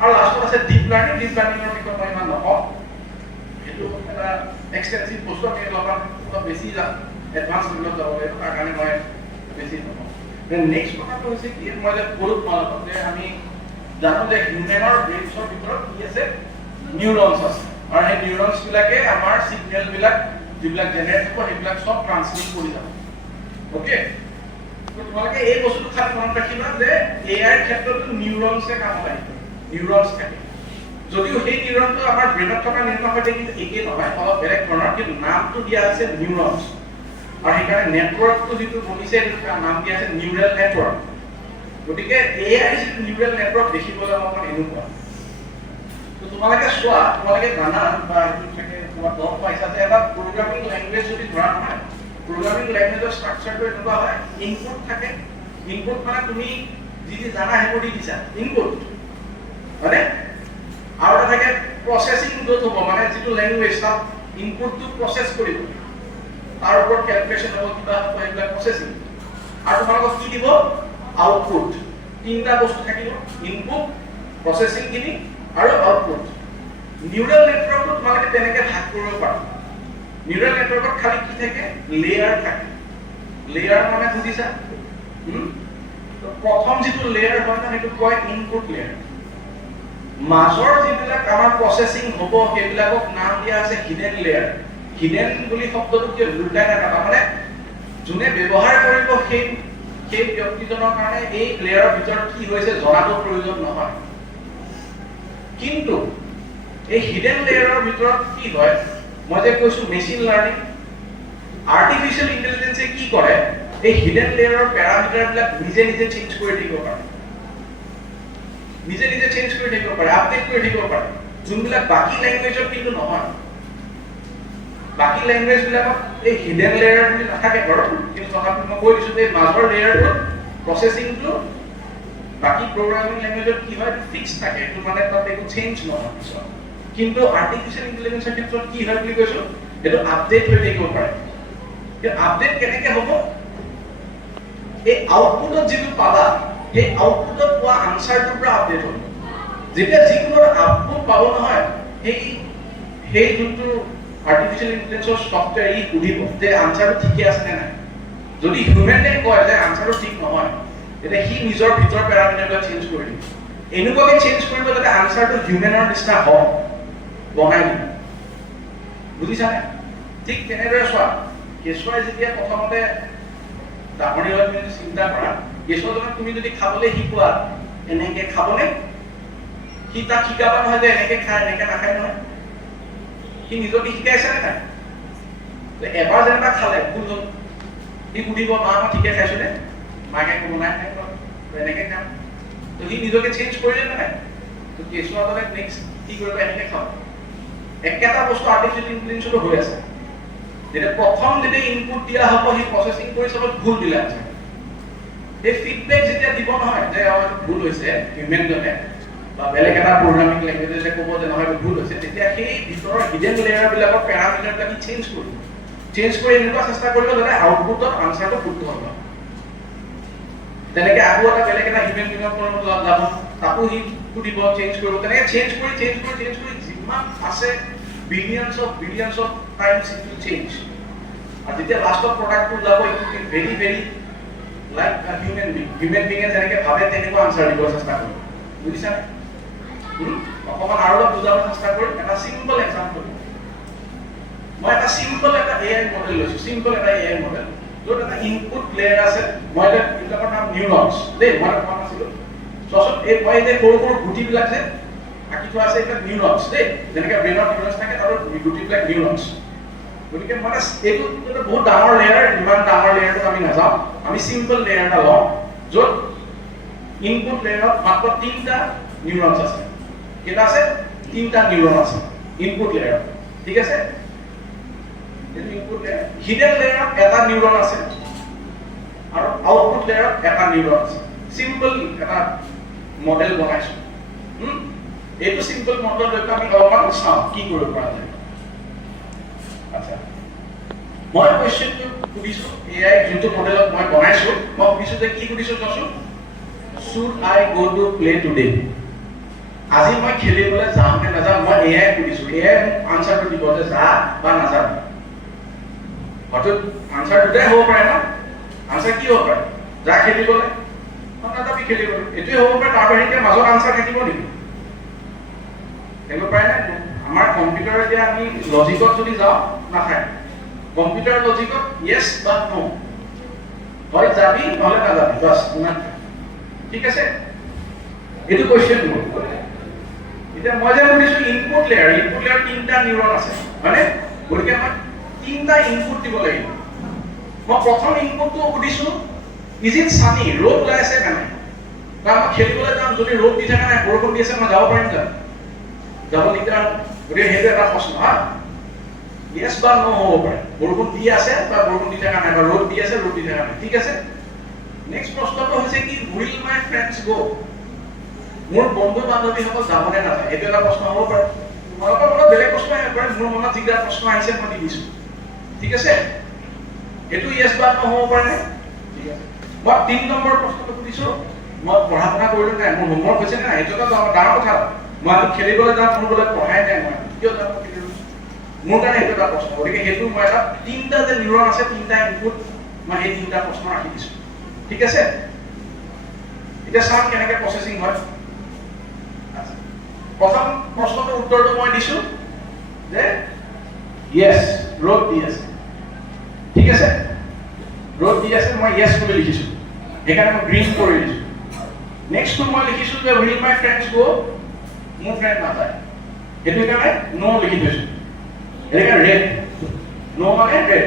আৰু লাষ্টত আছে ডিপ লাৰ্নিং। ডিপ লাৰ্নিঙৰ বিষয়ে মই ইমান নকওঁ, সেইটো এটা এক্সটেনচিভ বস্তু। আমি অলপ বেছি এডভান্স লেভেলত যাব লাগিব, তাৰ কাৰণে মই বেছি নকওঁ। নেক্সট কথাটো হৈছে কি, মই যে ক'লো তোমালোকক যে আমি জানো যে হিউমেনৰ ব্ৰেইনছৰ ভিতৰত কি আছে? নিউৰনছ আছে। আৰু সেই নিউৰনছবিলাকে আমাৰ সিগনেলবিলাক যিবিলাক জেনেৰেট হ'ব সেইবিলাক চব ট্ৰান্সমিট কৰি যাব। অ'কে, তোমালোকে এই বস্তুটো খালি মনত ৰাখিবা যে AI ক্ষেত্ৰতো নিউৰনছে কাম লাগিব। নিউৰনছ থাকে। যদিও সেই নিউৰনটো আমাৰ ব্ৰেইনত থকা নিউৰনৰ সৈতে কিন্তু একেই নহয়, অলপ বেলেগ ধৰণৰ, কিন্তু নামটো দিয়া আছে নিউৰনছ। আৰু সেইকাৰণে নেটৱৰ্কটো যিটো বনিছে সেইটো নাম দিয়া আছে নিউৰেল নেটৱৰ্ক। গতিকে এয়াই যিটো নিউৰেল নেটৱৰ্ক দেখিবলৈ অকণমান এনেকুৱা। তোমালোকে চোৱা, তোমালোকে জানা বা তোমাক গম পাইছা যে এটা প্ৰগ্ৰামিং লেংগুৱেজ যদি ধৰা নহয়, প্ৰগ্ৰামিং লেংগুৱেজৰ ষ্ট্ৰাকচাৰটো এনেকুৱা হয়, ইনপুট থাকে। ইনপুট মানে তুমি যি জানা সেইবোৰ দি দিছা, ইনপুট হয়নে? আৰু এটা থাকে প্ৰচেছিং, য'ত হ'ব মানে যিটো লেংগুৱেজ তাত ইনপুটটো প্ৰচেছ কৰিব, তাৰ ওপৰত কেলকুলেশ্যন হ'ব, কিবা হ'ব, এইবিলাক প্ৰচেছিং। আৰু তোমালোকক কি দিব? আউটপুট। তিনিটা বস্তু থাকিব, ইনপুট, প্ৰচেছিংখিনি আৰু আউটপুট। নিউৰেল নেটৱৰ্কটো তোমালোকে তেনেকৈ ভাগ কৰিব পাৰা। নিউৰেল নেটৱৰ্কত খালি কি থাকে? লেয়াৰ থাকে। লেয়াৰ মানে বুজিছা? প্ৰথম যিটো লেয়াৰ হয় সেইটো কয় ইনপুট লেয়াৰ। মাজৰ যিবিলাক আমাৰ প্ৰচেছিং হ'ব সেইবিলাকক নাম দিয়া আছে হিডেন লেয়াৰ। হিডেন বুলি শব্দটো কিয় লুকাই নাথাকা, মানে যোনে ব্যৱহাৰ কৰিব সেই ব্যক্তিজনৰ কাৰণে এই লেয়াৰৰ ভিতৰত কি হৈছে জনাটো প্ৰয়োজন নহয়। কিন্তু এই হিডেন লেয়াৰৰ ভিতৰত কি হয়, মই যে কৈছো মেচিন লাৰ্নিং, আৰ্টিফিচিয়েল ইন্টেলিজেন্সে কি কৰে, এই হিডেন লেয়াৰৰ পেৰামিটাৰবিলাক নিজে নিজে চেঞ্জ কৰি থাকিব পাৰে, নিজে নিজে চেঞ্জ কৰি থাকিব পাৰে, আপডেট কৰি থাকিব পাৰে, যোনবিলাক বাকী লেংগুৱেজত কিন্তু নহয়। বাকী লেংগুৱেজ বিলাকত এই হিডেন লেয়াৰ বুলি নাথাকে বাৰু, কিন্তু তথাপি মই কৈ দিছো যে মাজৰ লেয়াৰটো প্ৰচেছিংটো বাকী প্ৰগ্ৰামিং লেংগুৱেজত কি হয় ফিক্স থাকে, এইটো মানে তাত একো চেঞ্জ নহয় পিছত। কিন্তু আৰ্টিফিচিয়েল ইন্টেলিজেন্সৰ ক্ষেত্ৰত কি হয় বুলি কৈছো, এইটো আপডেট হৈ থাকিব পাৰে। কিন্তু আপডেট কেনেকে হ'ব? এই আউটপুটত যিটো পাবা, সেই আউটপুটত পোৱা আনসাৰটোৰ পৰা আপডেট হ'ব। যেতিয়া যিকোনো আউটপুট পাব নহয়, সেই যোনটো আৰ্টিফিচিয়েল ইন্টেলিজেন্সৰ ছফটৱেৰ ই সুধিব যে আনসাৰটো ঠিকে আছে নে নাই। যদি হিউমেনে কয় যে আনসাৰটো ঠিক নহয়, তেতিয়া সি নিজৰ ভিতৰৰ পেৰামিটাৰবিলাক চেঞ্জ কৰি দিব। এনেকুৱাকে চেঞ্জ কৰিব যাতে আনসাৰটো হিউমেনৰ নিচিনা হয়, বনাই দিব। বুজিছানে? ঠিক তেনেদৰে চোৱা, কেঁচুৱাই যেতিয়া প্ৰথমতে ডাঙৰ হৈ তুমি চিন্তা কৰা, কেঁচুৱাজনক তুমি যদি খাবলৈ শিকোৱা এনেকে খাবনে, সি তাক শিকাবা নহয় যে এনেকে খায় এনেকে নাখায় নহয়। সি নিজকে শিকাইছে নে নাই? এবাৰ যেনিবা খালে ভুল হ'ল, সি সুধিব মা মই ঠিকে খাইছো নে? মাকে ক'ব নাই এনেকে খাম। তো সি নিজকে চেঞ্জ কৰিলে নে নাই? তো কেঁচুৱাজনে নেক্সট কি কৰিব, এনেকে খাব। একেটা বস্তু আৰ্টিফিচিয়েল ইন্টেলিজেন্সতো হৈ আছে। যেতিয়া প্ৰথম যেতিয়া ইনপুট দিয়া হ'ব, সি প্ৰচেছিং কৰি চাব ভুল দিলে আছে। এই ফিডবেক যেতিয়া দিব নহয় যে ভুল হৈছে, হিউমেনজনে বা বেলেগ এটা প্ৰগ্ৰামিং লেংগুৱেজে যে ক'ব যে নহয় ভুল হৈছে, তেতিয়া সেই ভিতৰৰ হিডেন লেয়াৰবিলাকৰ পেৰামিটাৰবিলাক চেঞ্জ কৰিব। চেঞ্জ কৰি এনেকুৱা চেষ্টা কৰিব যাতে আউটপুটত আনসাৰটো শুদ্ধ হ'ব। তেনেকে আকৌ এটা বেলেগ এটা হিউমেন বিঙত যাব, তাকো সি সুধিব, চেঞ্জ কৰিব। তেনেকে চেঞ্জ কৰি যিমান আছে billions of times it will change. আৰু যেতিয়া লাষ্টত প্ৰডাক্টটো ওলাব, it will very very like human বিঙে যেনেকে ভাবে তেনেকুৱা আনসাৰ দিব চেষ্টা কৰিব। বুজিছানে? অকমান আৰু অলপ বুজাব চেষ্টা কৰিম। এটা চিম্পল এক্সাম্পল, মই এটা চিম্পল এটা এআই মডেল লৈছো, চিম্পল এটা এআই মডেল য'ত এটা ইনপুট লেয়াৰ আছে। মই এইবিলাকৰ নাম নিউৰনছ দেই, মই কোৱা নাছিলো। চোৱাচোন এই মই যে সৰু সৰু গুটিবিলাক যে আঁকি থোৱা আছে, এইবিলাক নিউৰনছ দেই। যেনেকে ব্ৰেইনত নিউৰনছ থাকে, তাৰ গুটিবিলাক নিউৰনছ। গতিকে মানে এইটো বহুত ডাঙৰ লেয়াৰ, ইমান ডাঙৰ লেয়াৰটো আমি নাযাওঁ, আমি চিম্পল লেয়াৰ এটা লওঁ য'ত ইনপুট লেয়াৰত মাত্ৰ 3টা নিউৰনছ আছে। কেইটা আছে? 3টা নিউৰন আছে ইনপুট লেয়াৰত। ঠিক আছে? এইটো ইনপুট লেয়াৰ। হিডেন লেয়াৰত এটা নিউৰন আছে আৰু আউটপুট লেয়াৰত এটা নিউৰন আছে। সিম্পল এটা মডেল বনাইছো। এইটো সিম্পল মডেল লৈ আমি অলপমান চাওঁ কি কৰিব পৰা যায়। আচ্ছা, মই কোৱেশ্চনটো সুধিছো এআই যোনটো মডেলত মই বনাইছো, মই সুধিছো যে কি সুধিছো চোৱাচোন, should I go to play today? আজি মই খেলিবলৈ যাম নে নাযাম, মই এআই সুধিছো। এআই মোক আনসাৰটো দিব যে যা বা নাযাম। হয়তো আনসাৰ দুটাই হ'ব পাৰে ন? আনসাৰ কি হ'ব পাৰে? যা খেলিবলৈ, নাযাবি খেলিবলৈ, এইটোৱে হ'ব পাৰে। তাৰ বাহিৰে মাজত আনসাৰ থাকিব নেকি? থাকিব পাৰে নে? আমাৰ কম্পিউটাৰ এতিয়া আমি লজিকত যদি যাওঁ নাথাকে। কম্পিউটাৰ লজিকত ইয়েছ বা নো, হয় যাবি নহলে নাযাবি, বাছ ইমান। ঠিক আছে? এইটো কোৱেশ্চন মোৰ। এতিয়া মই যে সুধিছো ইনপুট লেয়াৰ তিনিটা নিউৰন আছে হয়নে গতিকে মই তিনিটা ইনপুট দিব লাগিব মই প্ৰথম ইনপুটটো সুধিছো ইজ ইট সানি ৰ'দ ওলাই আছে নে নাই কাৰণ মই খেলিবলৈ যাম যদি ৰ'দ দি থকা নাই বৰষুণ দি আছে মই যাব পাৰিম জানো যাব দিগদাৰ গতিকে সেইটো এটা প্ৰশ্ন হা ইয়েছ বা নো হ'ব পাৰে বৰষুণ দি আছে বা বৰষুণ দি থকা নাই বা ৰ'দ দি আছে ৰ'দ দি থকা নাই ঠিক আছে নেক্সট প্ৰশ্নটো হৈছে কি উইল মাই ফ্ৰেণ্ডছ গো মোৰ বন্ধু বান্ধৱীসকল যাবনে নাযায় এইটো এটা প্ৰশ্ন হ'ব পাৰে তোমালোকৰ মনত বেলেগ প্ৰশ্ন আহিব পাৰে মোৰ মনত যিকেইটা প্ৰশ্ন আহিছে মই দি দিছো ঠিক আছে এইটো ইয়েছ বা নো হ'ব পাৰে নে ঠিক আছে মই 3 নম্বৰ প্ৰশ্নটো সুধিছো মই পঢ়া শুনা কৰিলো নাই মোৰ হোমৱৰ্ক হৈছে নাই এইটো এটা ডাঙৰ কথা মই আজি খেলিবলৈ যাম মোৰ বোলে পঢ়াই নাই মই কিয় যাব মোৰ কাৰণে এইটো এটা প্ৰশ্ন গতিকে সেইটো মই এটা তিনিটা যে নিউৰন আছে তিনিটা ইনপুট মই এই তিনিটা প্ৰশ্ন ৰাখি দিছো ঠিক আছে এতিয়া চাম কেনেকৈ প্ৰচেছিং হয় প্ৰথম প্ৰশ্নটোৰ উত্তৰটো মই দিছো যে ইয়েছ ৰ'দ দি আছে ঠিক আছে ৰ'দ দি আছে মই ইয়েছ বুলি লিখিছো সেইকাৰণে মই গ্ৰীণ কৰি দিছো নেক্সটটো মই লিখিছো যে উইল মাই ফ্ৰেণ্ডছ গো মোৰ ফ্ৰেণ্ড নাযায় সেইটো কাৰণে নো লিখি থৈছো এনেকৈ ৰেড নো মানে ৰেড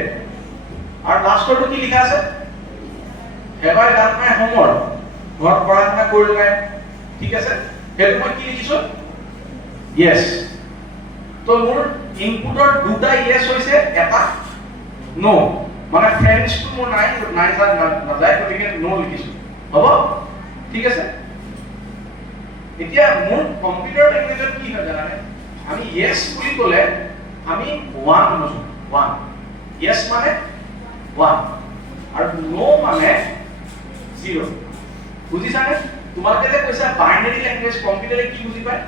আৰু লাষ্টৰটো কি লিখা আছে have I done my homework ঘৰত পঢ়া শুনা কৰিলো নাই ঠিক আছে সেইটো মই কি লিখিছো yes তো মোৰ ইনপুটৰ দুটা yes হৈছে এটা no মানে ফ্ৰেণ্ডছ টু মোৰ নাই নাযায় গতিকে no লিখিছো হ'ব ঠিক আছে এতিয়া মোৰ কম্পিউটাৰ লেংগুৱেজত কি হয় জানানে আমি yes বুলি ক'লে আমি 1 বুজো 1 yes মানে 1 আৰু no মানে 0 বুজিছানে তোমালোকে যে কৈছা বাইনাৰী লেংগুৱেজ কম্পিউটাৰে কি বুজি পায়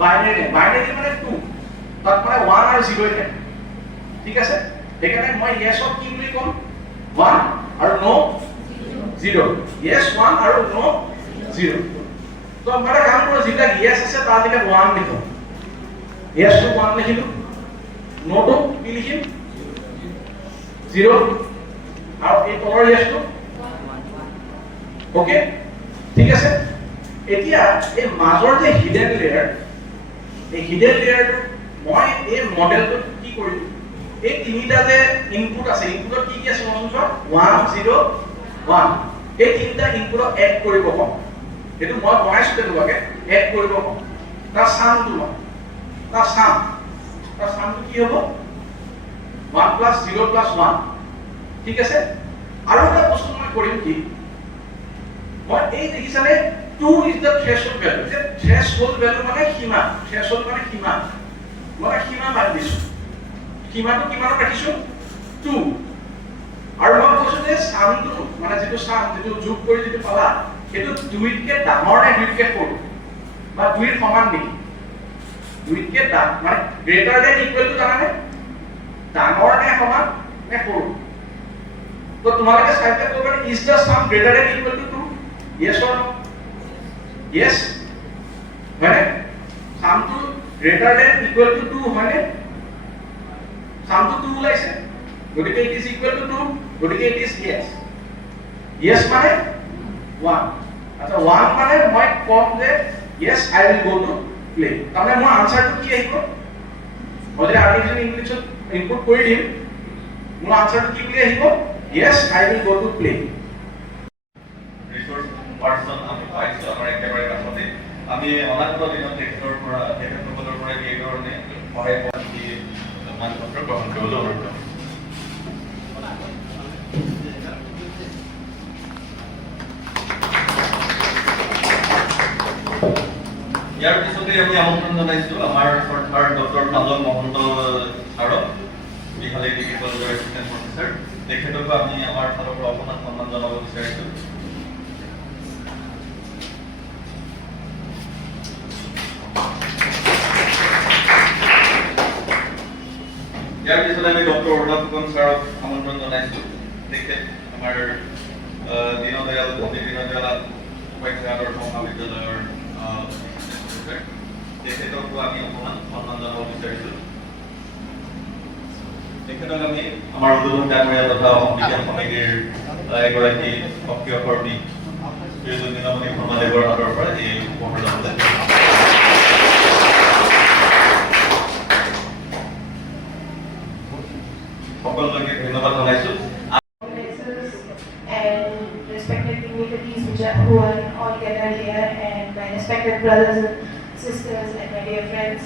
বাইনাৰী মানে 2 তাত মানে 1 আৰু 0 থাকে ঠিক আছে সেইকাৰণে মই yes ক কি বুলি ক'ম 1 আৰু no 0 yes 1 আৰু no 0 তো আমরা কাম করব যেটা yes আছে তার দিকে 1 লিখো yes টু 1 লিখিলো no টু কি লিখিম 0 আর এই তলৰ yes টু ওকে ঠিক আছে এতিয়া এই মাজৰ যে হিডেন লেয়াৰ এই হিডেন লেয়াৰটো মই এই মডেলটো কি কৰিম এই তিনিটা যে ইনপুট আছে ইনপুটত কি কি আছে মনত 1 0 1 এই তিনিটা ইনপুট এড কৰিব কম এটো মই বনাইছো তেনেকুৱাকে এড কৰিব কম তাৰ সামটো মই তাৰ সামটো কি হ'ব 1 + 0 + 1 ঠিক আছে আৰু এটা বস্তু মই কৰিম কি মই এই দেখিছানে 2 ইজ দ্য থ্ৰেশহোল্ড ভ্যালু যে থ্ৰেশহোল্ড ভ্যালু মানে সীমা থ্ৰেশহোল্ড মানে সীমা মই সীমা বাদ দিছো সীমাটো কিমানত ৰাখিছো 2 আৰু মই কৈছো যে সামটো মানে যেটো যোগ কৰি যেটো পালা এটো 2 কে ডাঙৰ নে 2 কে সৰু বা 2 ৰ সমান নেকি 2 কে ডাঙৰ মানে গ্ৰেটাৰ দেন ইকুৱেল টু জানানে ডাঙৰ নে সমান নে সৰু তো তোমালোকে চাইতে কৰিবা is the sum greater than equal to 2 yes or no yes মানে সামটো গ্ৰেটাৰ দেন ইকুৱেল টু 2 হয়নে সামটো 2 ওলাইছে গতিকে ইট ইজ ইকুৱেল টু 2 গতিকে ইট ইজ yes মানে 1 আচ্ছা 1 মানে মই কম যে yes I will go to play তাহলে মোৰ আনসাৰটো কি আহিব মই আৰ্টিফিশিয়াল ইন্টেলিজেন্স ইনপুট কৰি দিম মোৰ আনসাৰটো কি বুলি আহিব yes I will go to play resource person আমি পাইছো আমাৰ একেবাৰে কাষতে আমি অনাগত দিনত তেখেতৰ পৰা এই ধৰণে সহায় কৰি মানপত্ৰ গ্ৰহণ কৰিবলৈ অনুৰোধ কৰিম ইয়াৰ পিছতে আমি আমন্ত্ৰণ জনাইছো আমাৰ সৰকাৰ ডক্টৰ পালন মহন্ত ছাৰক বিহালী ডিগ্ৰী কলেজৰ এছিষ্টেণ্ট প্ৰফেচাৰ তেখেতকো আমি আমাৰ ফালৰ পৰা অকণমান সন্মান জনাব বিচাৰিছো ইয়াৰ পিছতে আমি ডক্টৰ অৰ্ণৱ ফুকন ছাৰক আমন্ত্ৰণ জনাইছো তেখেত আমাৰ দীনদয়াল উপাধ্যায় আদৰ্শ মহাবিদ্যালয়ৰ তেখেতকো আমি অকণমান সন্মান জনাব বিচাৰিছো তেখেতক আমি আমাৰ উদ্বোধন কাৰ্য্য তথা অসম বিজ্ঞান সমিতিৰ এগৰাকী সক্ৰিয় কৰ্মী শ্ৰীযুত নীলমণি শৰ্মাদেৱৰ হাতৰ পৰা এই উপহাৰ জনাবলৈ my dear friends.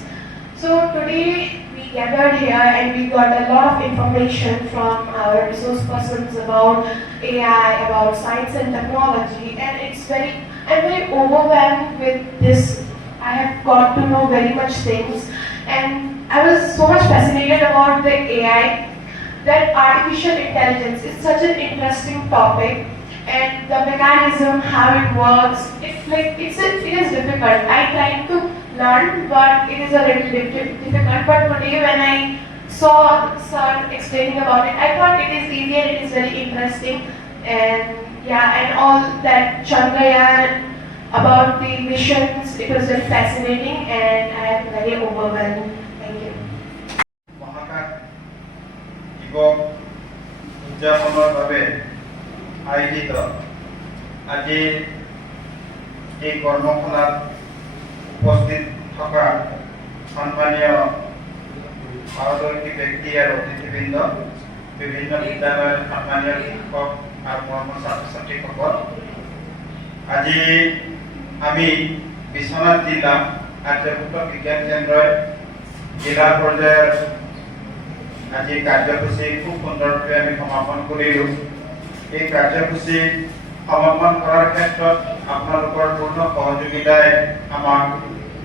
So today we gathered here and we got a lot of information from our resource persons about AI, about science and technology, and I'm very overwhelmed with this. I have got to know very much things, and I was so much fascinated about the AI. That artificial intelligence is such an interesting topic, and the mechanism, how it works, it is difficult. I tried to learn, but it is a little bit difficult. But today when I saw sir explaining about it, I thought it is easy and it is very interesting. And yeah, and all that Chandrayaan about the missions, it was very fascinating, and I am very overwhelmed. Thank you. মহাকাশ দিৱস উদযাপনৰ বাবে আয়োজিত আজিৰ এই কৰ্মশালাত উপস্থিত থকা সন্মানীয় পাৰদৰ্শী ব্যক্তি আৰু অতিথিবৃন্দ, বিভিন্ন বিদ্যালয়ৰ সন্মানীয় শিক্ষক আৰু মৰমৰ ছাত্ৰ ছাত্ৰীসকল, আজি আমি বিশ্বনাথ জিলা আৰ্যভুক্ত বিজ্ঞান কেন্দ্ৰই জিলা পৰ্যায়ৰ আজি কাৰ্যসূচী খুব সুন্দৰভাৱে আমি সমাপন কৰিলোঁ। এই কাৰ্যসূচী সমাপন কৰাৰ ক্ষেত্ৰত আপোনালোকৰ পূৰ্ণ সহযোগিতাই আমাক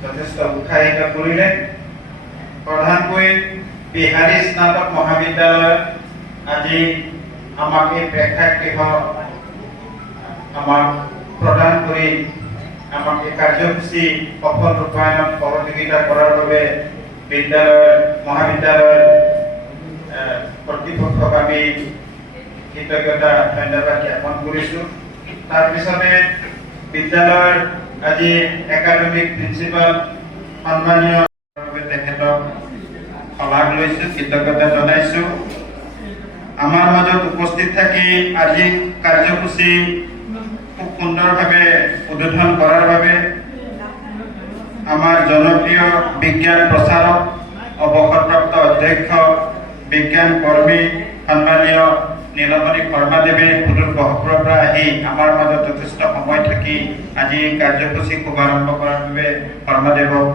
যথেষ্ট উৎসাহিত কৰিলে। প্ৰধানকৈ বিহাৰী স্নাতক মহাবিদ্যালয়ত আজি আমাক এই প্ৰেক্ষাগৃহ আমাক প্ৰদান কৰি আমাক এই কাৰ্যসূচী সফল ৰূপায়ণত সহযোগিতা কৰাৰ বাবে মহাবিদ্যালয়ৰ কৰ্তৃপক্ষক আমি কৃতজ্ঞতা ধন্যবাদ জ্ঞাপন কৰিছোঁ। তাৰপিছতে বিদ্যালয়ৰ আজি একাডেমিক প্ৰিন্সিপাল সন্মানীয় তেখেতক শলাগ লৈছোঁ, কৃতজ্ঞতা জনাইছোঁ। আমাৰ মাজত উপস্থিত থাকি আজি কাৰ্যসূচী খুব সুন্দৰভাৱে উদ্বোধন কৰাৰ বাবে আমাৰ জনপ্ৰিয় বিজ্ঞান প্ৰচাৰক, অৱসৰপ্ৰাপ্ত অধ্যক্ষ, বিজ্ঞান কৰ্মী সন্মানীয় নীলমণি শৰ্মাদেৱে সুদূৰ গহপুৰৰ পৰা আহি আমাৰ মাজত যথেষ্ট সময় থাকি আজি কাৰ্যসূচী শুভাৰম্ভ কৰাৰ বাবে শৰ্মাদেৱক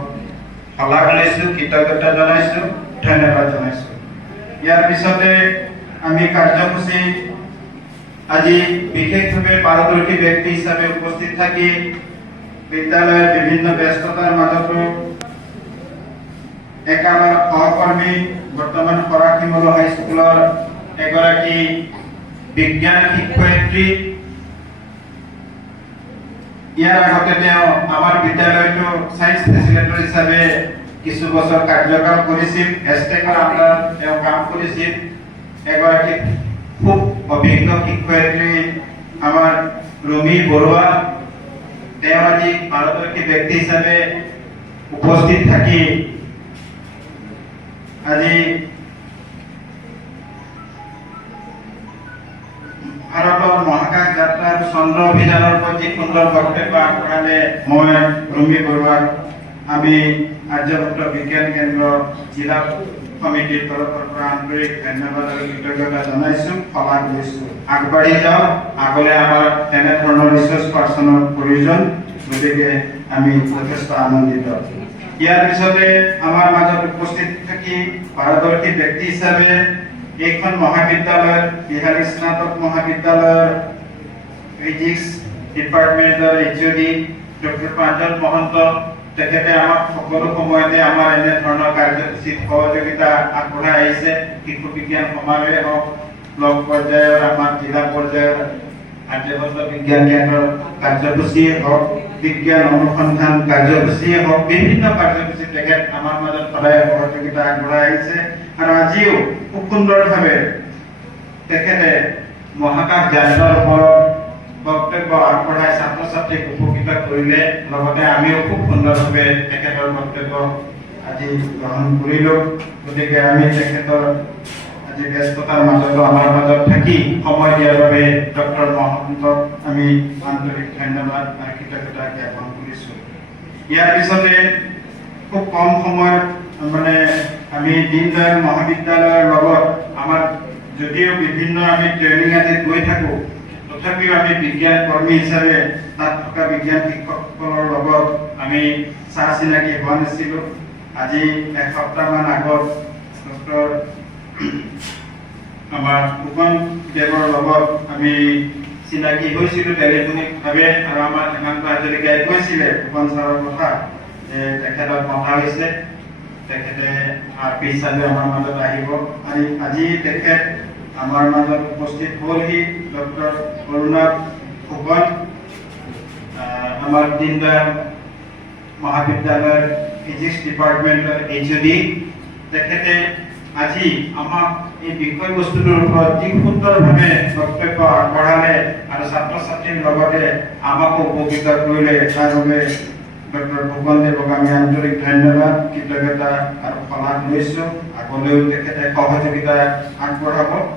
শলাগ লৈছোঁ, কৃতজ্ঞতা জনাইছোঁ, ধন্যবাদ জনাইছোঁ। ইয়াৰ পিছতে আমি কাৰ্যসূচী আজি বিশেষভাৱে পাৰদৰ্শী ব্যক্তি হিচাপে উপস্থিত থাকি বিদ্যালয়ৰ বিভিন্ন ব্যস্ততাৰ মাজতো একামৰ সহকৰ্মী, বৰ্তমান ফৰাকিমল হাইস্কুলৰ এগৰাকী বিজ্ঞান শিক্ষয়িত্ৰী। ইয়াৰ আগতে তেওঁ আমাৰ বিদ্যালয়টো ছায়েন্স ফেচিলেটৰ হিচাপে কিছু বছৰ কাৰ্যকাল কৰিছিল। হেছটেকৰ আণ্ডাৰত তেওঁ কাম কৰিছিল। এগৰাকী খুব অভিজ্ঞ শিক্ষয়িত্ৰী আমাৰ ৰুমি বৰুৱা, তেওঁ আজি পাৰদৰ্শী ব্যক্তি হিচাপে উপস্থিত থাকি আজি ভাৰতৰ মহাকাশ যাত্ৰা আৰু চন্দ্ৰ অভিযানৰ প্ৰতি সুন্দৰ বক্তব্য আগবঢ়ালে। মই ৰুমি বৰুৱাক আমি আৰ্যভুক্ত বিজ্ঞান কেন্দ্ৰ জিলা সমিতিৰ তৰফৰ পৰা আন্তৰিক ধন্যবাদ আৰু কৃতজ্ঞতা জনাইছোঁ, শলাগ লৈছোঁ। আগবাঢ়ি যাওঁ, আগলৈ আমাৰ তেনেধৰণৰ ৰিচোৰ্চ পাৰ্চনৰ প্ৰয়োজন, গতিকে আমি যথেষ্ট আনন্দিত। ইয়াৰ পিছতে আমাৰ মাজত উপস্থিত থাকি পাৰদৰ্শী ব্যক্তি হিচাপে এইখন মহাবিদ্যালয়ৰ বিহালী স্নাতক মহাবিদ্যালয়ৰ ফিজিক্স ডিপাৰ্টমেণ্টৰ HOD ডক্টৰ প্ৰাঞ্জল মহন্ত, তেখেতে আমাক সকলো সময়তে আমাৰ এনেধৰণৰ কাৰ্যসূচীত সহযোগিতা আগবঢ়াই আহিছে। শিশু বিজ্ঞান সমাৰোহে হওক, ব্লক পৰ্যায়ৰ আমাৰ জিলা পৰ্যায়ৰ আৰ্যভুক্ত বিজ্ঞান কেন্দ্ৰৰ কাৰ্যসূচীয়ে হওক, বিজ্ঞান অনুসন্ধান কাৰ্যসূচীয়ে হওক, বিভিন্ন কাৰ্যসূচী তেখেত আমাৰ মাজত সদায় সহযোগিতা আগবঢ়াই আহিছে। আৰু আজিও খুব সুন্দৰভাৱে তেখেতে মহাকাশ যাত্ৰাৰ ওপৰত বক্তব্য আগবঢ়াই ছাত্ৰ ছাত্ৰীক উপকৃত কৰিলে। লগতে আমিও খুব সুন্দৰভাৱে তেখেতৰ বক্তব্য আজি গ্ৰহণ কৰিলোঁ। গতিকে আমি তেখেতৰ আজি ব্যস্ততাৰ মাজতো আমাৰ মাজত থাকি সময় দিয়াৰ বাবে ডক্টৰ মহন্তক আমি আন্তৰিক ধন্যবাদ আৰু কৃতজ্ঞতা জ্ঞাপন কৰিছোঁ। ইয়াৰ পিছতে খুব কম সময়ত আমি দীনদয়াল মহাবিদ্যালয়ৰ লগত আমাৰ যদিও বিভিন্ন আমি ট্ৰেইনিং আদিত গৈ থাকোঁ, তথাপিও আমি বিজ্ঞান কৰ্মী হিচাপে তাত থকা বিজ্ঞান শিক্ষকসকলৰ লগত আমি চাহ চিনাকি হোৱা নাছিলোঁ। আজি এসপ্তাহমান আগত ডক্টৰ আমাৰ ফুকন দেৱৰ লগত আমি চিনাকি হৈছিলোঁ টেলিফোনিকভাৱে, আৰু আমাৰ হেমন্ত হাজৰিকাই কৈছিলে ফুকন ছাৰৰ কথা যে তেখেতক মতা হৈছে, তেখেতে RP হিচাপে আমাৰ মাজত আহিব। আজি তেখেত আমাৰ মাজত উপস্থিত হ'লহি। ডক্টৰ অৰুণাভ ফুকন আমাৰ দীনদয়াল মহাবিদ্যালয়ৰ ফিজিক্স ডিপাৰ্টমেণ্টৰ HOD। তেখেতে আজি আমাক এই বিষয়বস্তুটোৰ ওপৰত যি সুন্দৰভাৱে বক্তব্য আগবঢ়ালে আৰু ছাত্ৰ ছাত্ৰীৰ লগতে আমাকো উপকৃত কৰিলে, তাৰ বাবে ডক্টৰ ফুকন দেৱক আমি আন্তৰিক ধন্যবাদ, কৃতজ্ঞতা আৰু শলাগ লৈছোঁ। আগলৈও তেখেতে সহযোগিতা আগবঢ়াব।